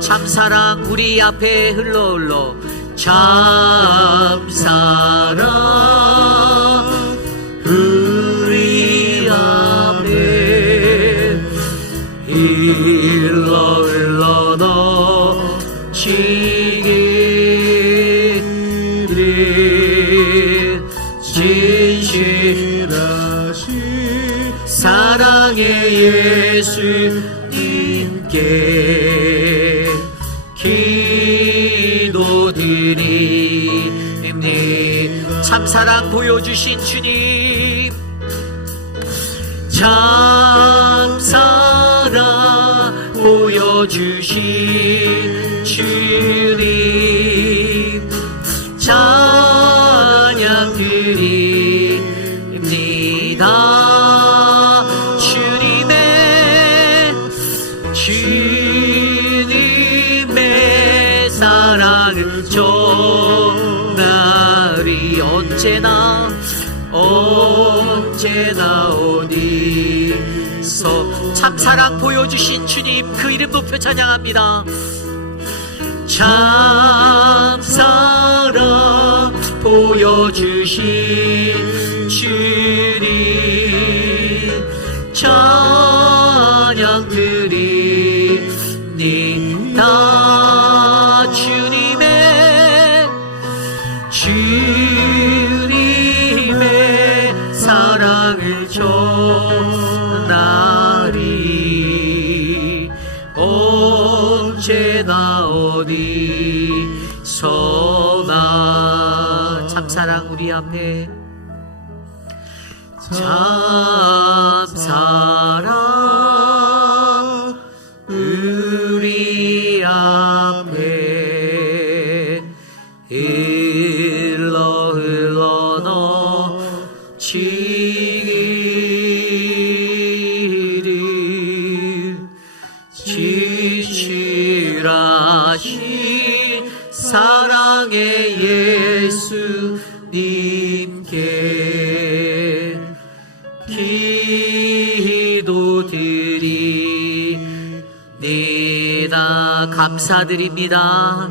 참사랑 우리 앞에 흘러 참사랑 우리 앞에 흘러 넘치기를 진실하신 사랑의 예수님께 기도드립니다. 참사랑 보여주신 주님, 참사랑 보여주신 주님, 찬양 드립니다. 주님의 사랑을 전하리. 언제나 어디서 참사랑 보여주신 주님, 그 이름 높여 찬양합니다. 참사랑 보여주신 주님, 찬양 드립니다. 주님의 사랑을 전하리. 언제나 어디서나 참사랑 우리 앞에 참사랑 우리 앞에 흘러 넘치기를 진실하신 사랑의 예수님께 기도드립니다. 감사드립니다.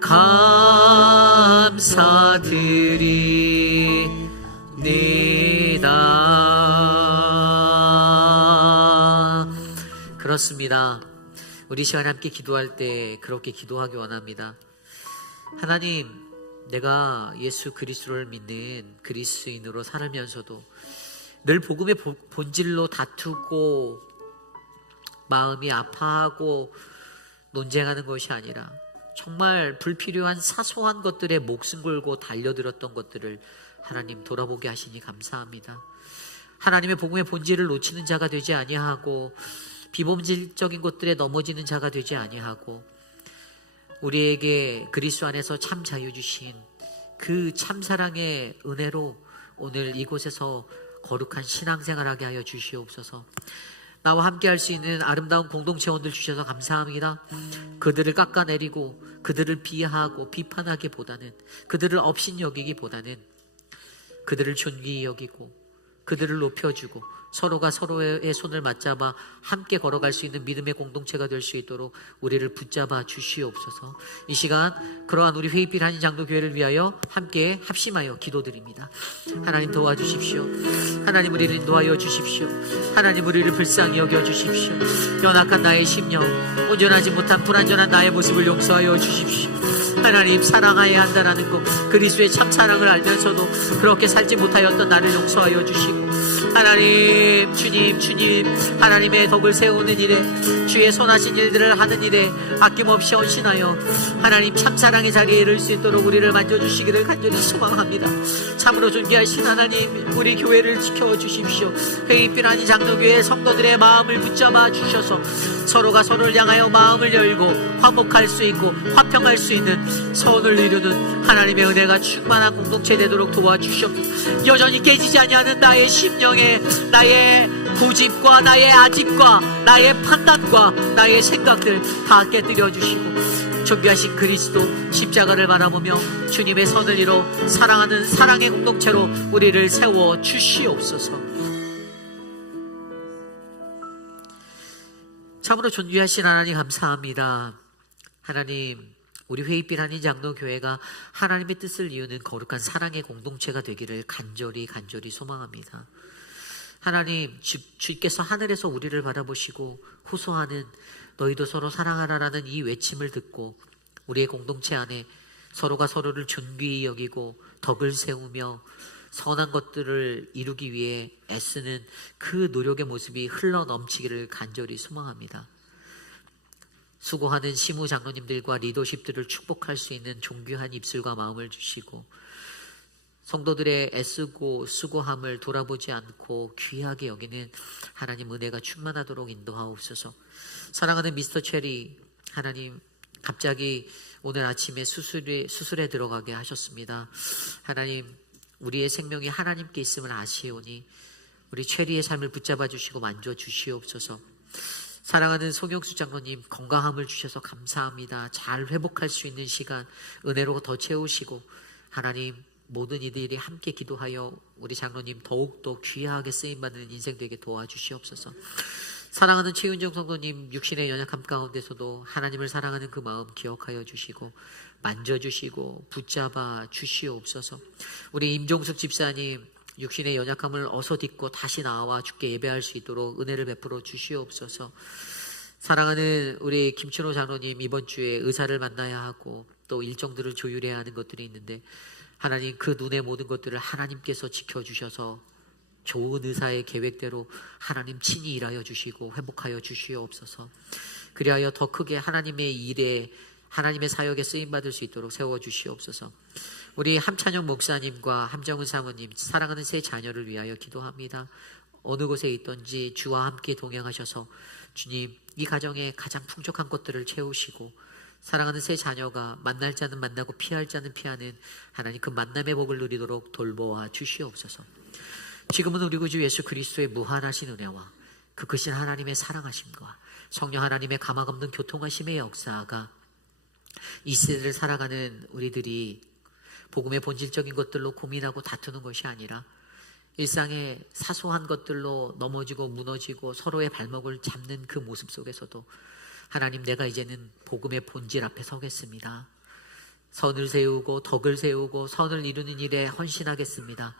감사드립니다. 그렇습니다. 우리 시간 함께 기도할 때 그렇게 기도하기 원합니다. 하나님, 내가 예수 그리스도를 믿는 그리스도인으로 살면서도 늘 복음의 본질로 다투고 마음이 아파하고 논쟁하는 것이 아니라 정말 불필요한 사소한 것들에 목숨 걸고 달려들었던 것들을 하나님 돌아보게 하시니 감사합니다. 하나님의 복음의 본질을 놓치는 자가 되지 아니하고 비본질적인 것들에 넘어지는 자가 되지 아니하고 우리에게 그리스도 안에서 참 자유 주신 그 참사랑의 은혜로 오늘 이곳에서 거룩한 신앙생활하게 하여 주시옵소서. 나와 함께 할 수 있는 아름다운 공동체원들 주셔서 감사합니다. 그들을 깎아내리고 그들을 비하하고 비판하기보다는, 그들을 업신여기기보다는 그들을 존귀히 여기고 그들을 높여주고 서로가 서로의 손을 맞잡아 함께 걸어갈 수 있는 믿음의 공동체가 될 수 있도록 우리를 붙잡아 주시옵소서. 이 시간 그러한 우리 회의빛 한인 장로교회를 위하여 함께 합심하여 기도드립니다. 하나님 도와주십시오. 하나님 우리를 인도하여 주십시오. 하나님 우리를 불쌍히 여겨주십시오. 연약한 나의 심령, 온전하지 못한 불완전한 나의 모습을 용서하여 주십시오. 하나님, 사랑해야 한다라는 것, 그리스도의 참 사랑을 알면서도 그렇게 살지 못하였던 나를 용서하여 주시고, 하나님, 주님, 하나님의 덕을 세우는 일에, 주의 손하신 일들을 하는 일에 아낌없이 헌신하여 하나님 참사랑의 자리에 이를 수 있도록 우리를 만져주시기를 간절히 소망합니다. 참으로 존귀하신 하나님, 우리 교회를 지켜주십시오. 회의빛 한인 장로교회 성도들의 마음을 붙잡아 주셔서 서로가 서로를 향하여 마음을 열고 화목할 수 있고 화평할 수 있는 선을 이루는 하나님의 은혜가 충만한 공동체 되도록 도와주시옵소서. 여전히 깨지지 아니하는 나의 심령에 나의 고집과 나의 아집과 나의 판단과 나의 생각들 다 깨뜨려 주시고 존귀하신 그리스도 십자가를 바라보며 주님의 선을 이뤄 사랑하는 사랑의 공동체로 우리를 세워 주시옵소서. 참으로 존귀하신 하나님 감사합니다. 하나님, 우리 회의빛 한인 장로교회가 하나님의 뜻을 이루는 거룩한 사랑의 공동체가 되기를 간절히 소망합니다. 하나님, 주께서 하늘에서 우리를 바라보시고 호소하는 너희도 서로 사랑하라라는 이 외침을 듣고 우리의 공동체 안에 서로가 서로를 존귀히 여기고 덕을 세우며 선한 것들을 이루기 위해 애쓰는 그 노력의 모습이 흘러 넘치기를 간절히 소망합니다. 수고하는 시무 장로님들과 리더십들을 축복할 수 있는 존귀한 입술과 마음을 주시고 성도들의 애쓰고 수고함을 돌아보지 않고 귀하게 여기는 하나님 은혜가 충만하도록 인도하옵소서. 사랑하는 미스터 체리, 하나님 갑자기 오늘 아침에 수술에 들어가게 하셨습니다. 하나님, 우리의 생명이 하나님께 있음을 아시오니 우리 체리의 삶을 붙잡아 주시고 만져 주시옵소서. 사랑하는 송영수 장로님, 건강함을 주셔서 감사합니다. 잘 회복할 수 있는 시간 은혜로 더 채우시고 하나님, 모든 이들이 함께 기도하여 우리 장로님 더욱더 귀하게 쓰임받는 인생 되게 도와주시옵소서. 사랑하는 최윤정 성도님, 육신의 연약함 가운데서도 하나님을 사랑하는 그 마음 기억하여 주시고 만져주시고 붙잡아 주시옵소서. 우리 임종숙 집사님, 육신의 연약함을 어서 딛고 다시 나와 주께 예배할 수 있도록 은혜를 베풀어 주시옵소서. 사랑하는 우리 김춘호 장로님, 이번 주에 의사를 만나야 하고 또 일정들을 조율해야 하는 것들이 있는데 하나님, 그 눈의 모든 것들을 하나님께서 지켜주셔서 좋은 의사의 계획대로 하나님 친히 일하여 주시고 회복하여 주시옵소서. 그리하여 더 크게 하나님의 일에 하나님의 사역에 쓰임받을 수 있도록 세워주시옵소서. 우리 함찬용 목사님과 함정은 사모님, 사랑하는 세 자녀를 위하여 기도합니다. 어느 곳에 있든지 주와 함께 동행하셔서 주님, 이 가정에 가장 풍족한 것들을 채우시고 사랑하는 세 자녀가 만날 자는 만나고 피할 자는 피하는 하나님 그 만남의 복을 누리도록 돌보아 주시옵소서. 지금은 우리 구주 예수 그리스도의 무한하신 은혜와 그 크신 하나님의 사랑하심과 성령 하나님의 가망 없는 교통하심의 역사가 이 시대를 살아가는 우리들이 복음의 본질적인 것들로 고민하고 다투는 것이 아니라 일상의 사소한 것들로 넘어지고 무너지고 서로의 발목을 잡는 그 모습 속에서도 하나님, 내가 이제는 복음의 본질 앞에 서겠습니다. 선을 세우고 덕을 세우고 선을 이루는 일에 헌신하겠습니다.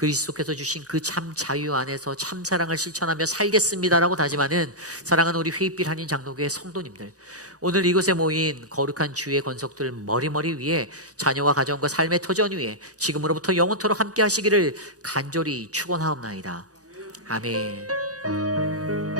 그리스도께서 주신 그 참 자유 안에서 참 사랑을 실천하며 살겠습니다라고 다짐하는 사랑하는 우리 회의빛 한인 장로교회 성도님들, 오늘 이곳에 모인 거룩한 주의 권속들 머리머리 위에 자녀와 가정과 삶의 터전 위에 지금으로부터 영원토록 함께 하시기를 간절히 축원하옵나이다. 아멘.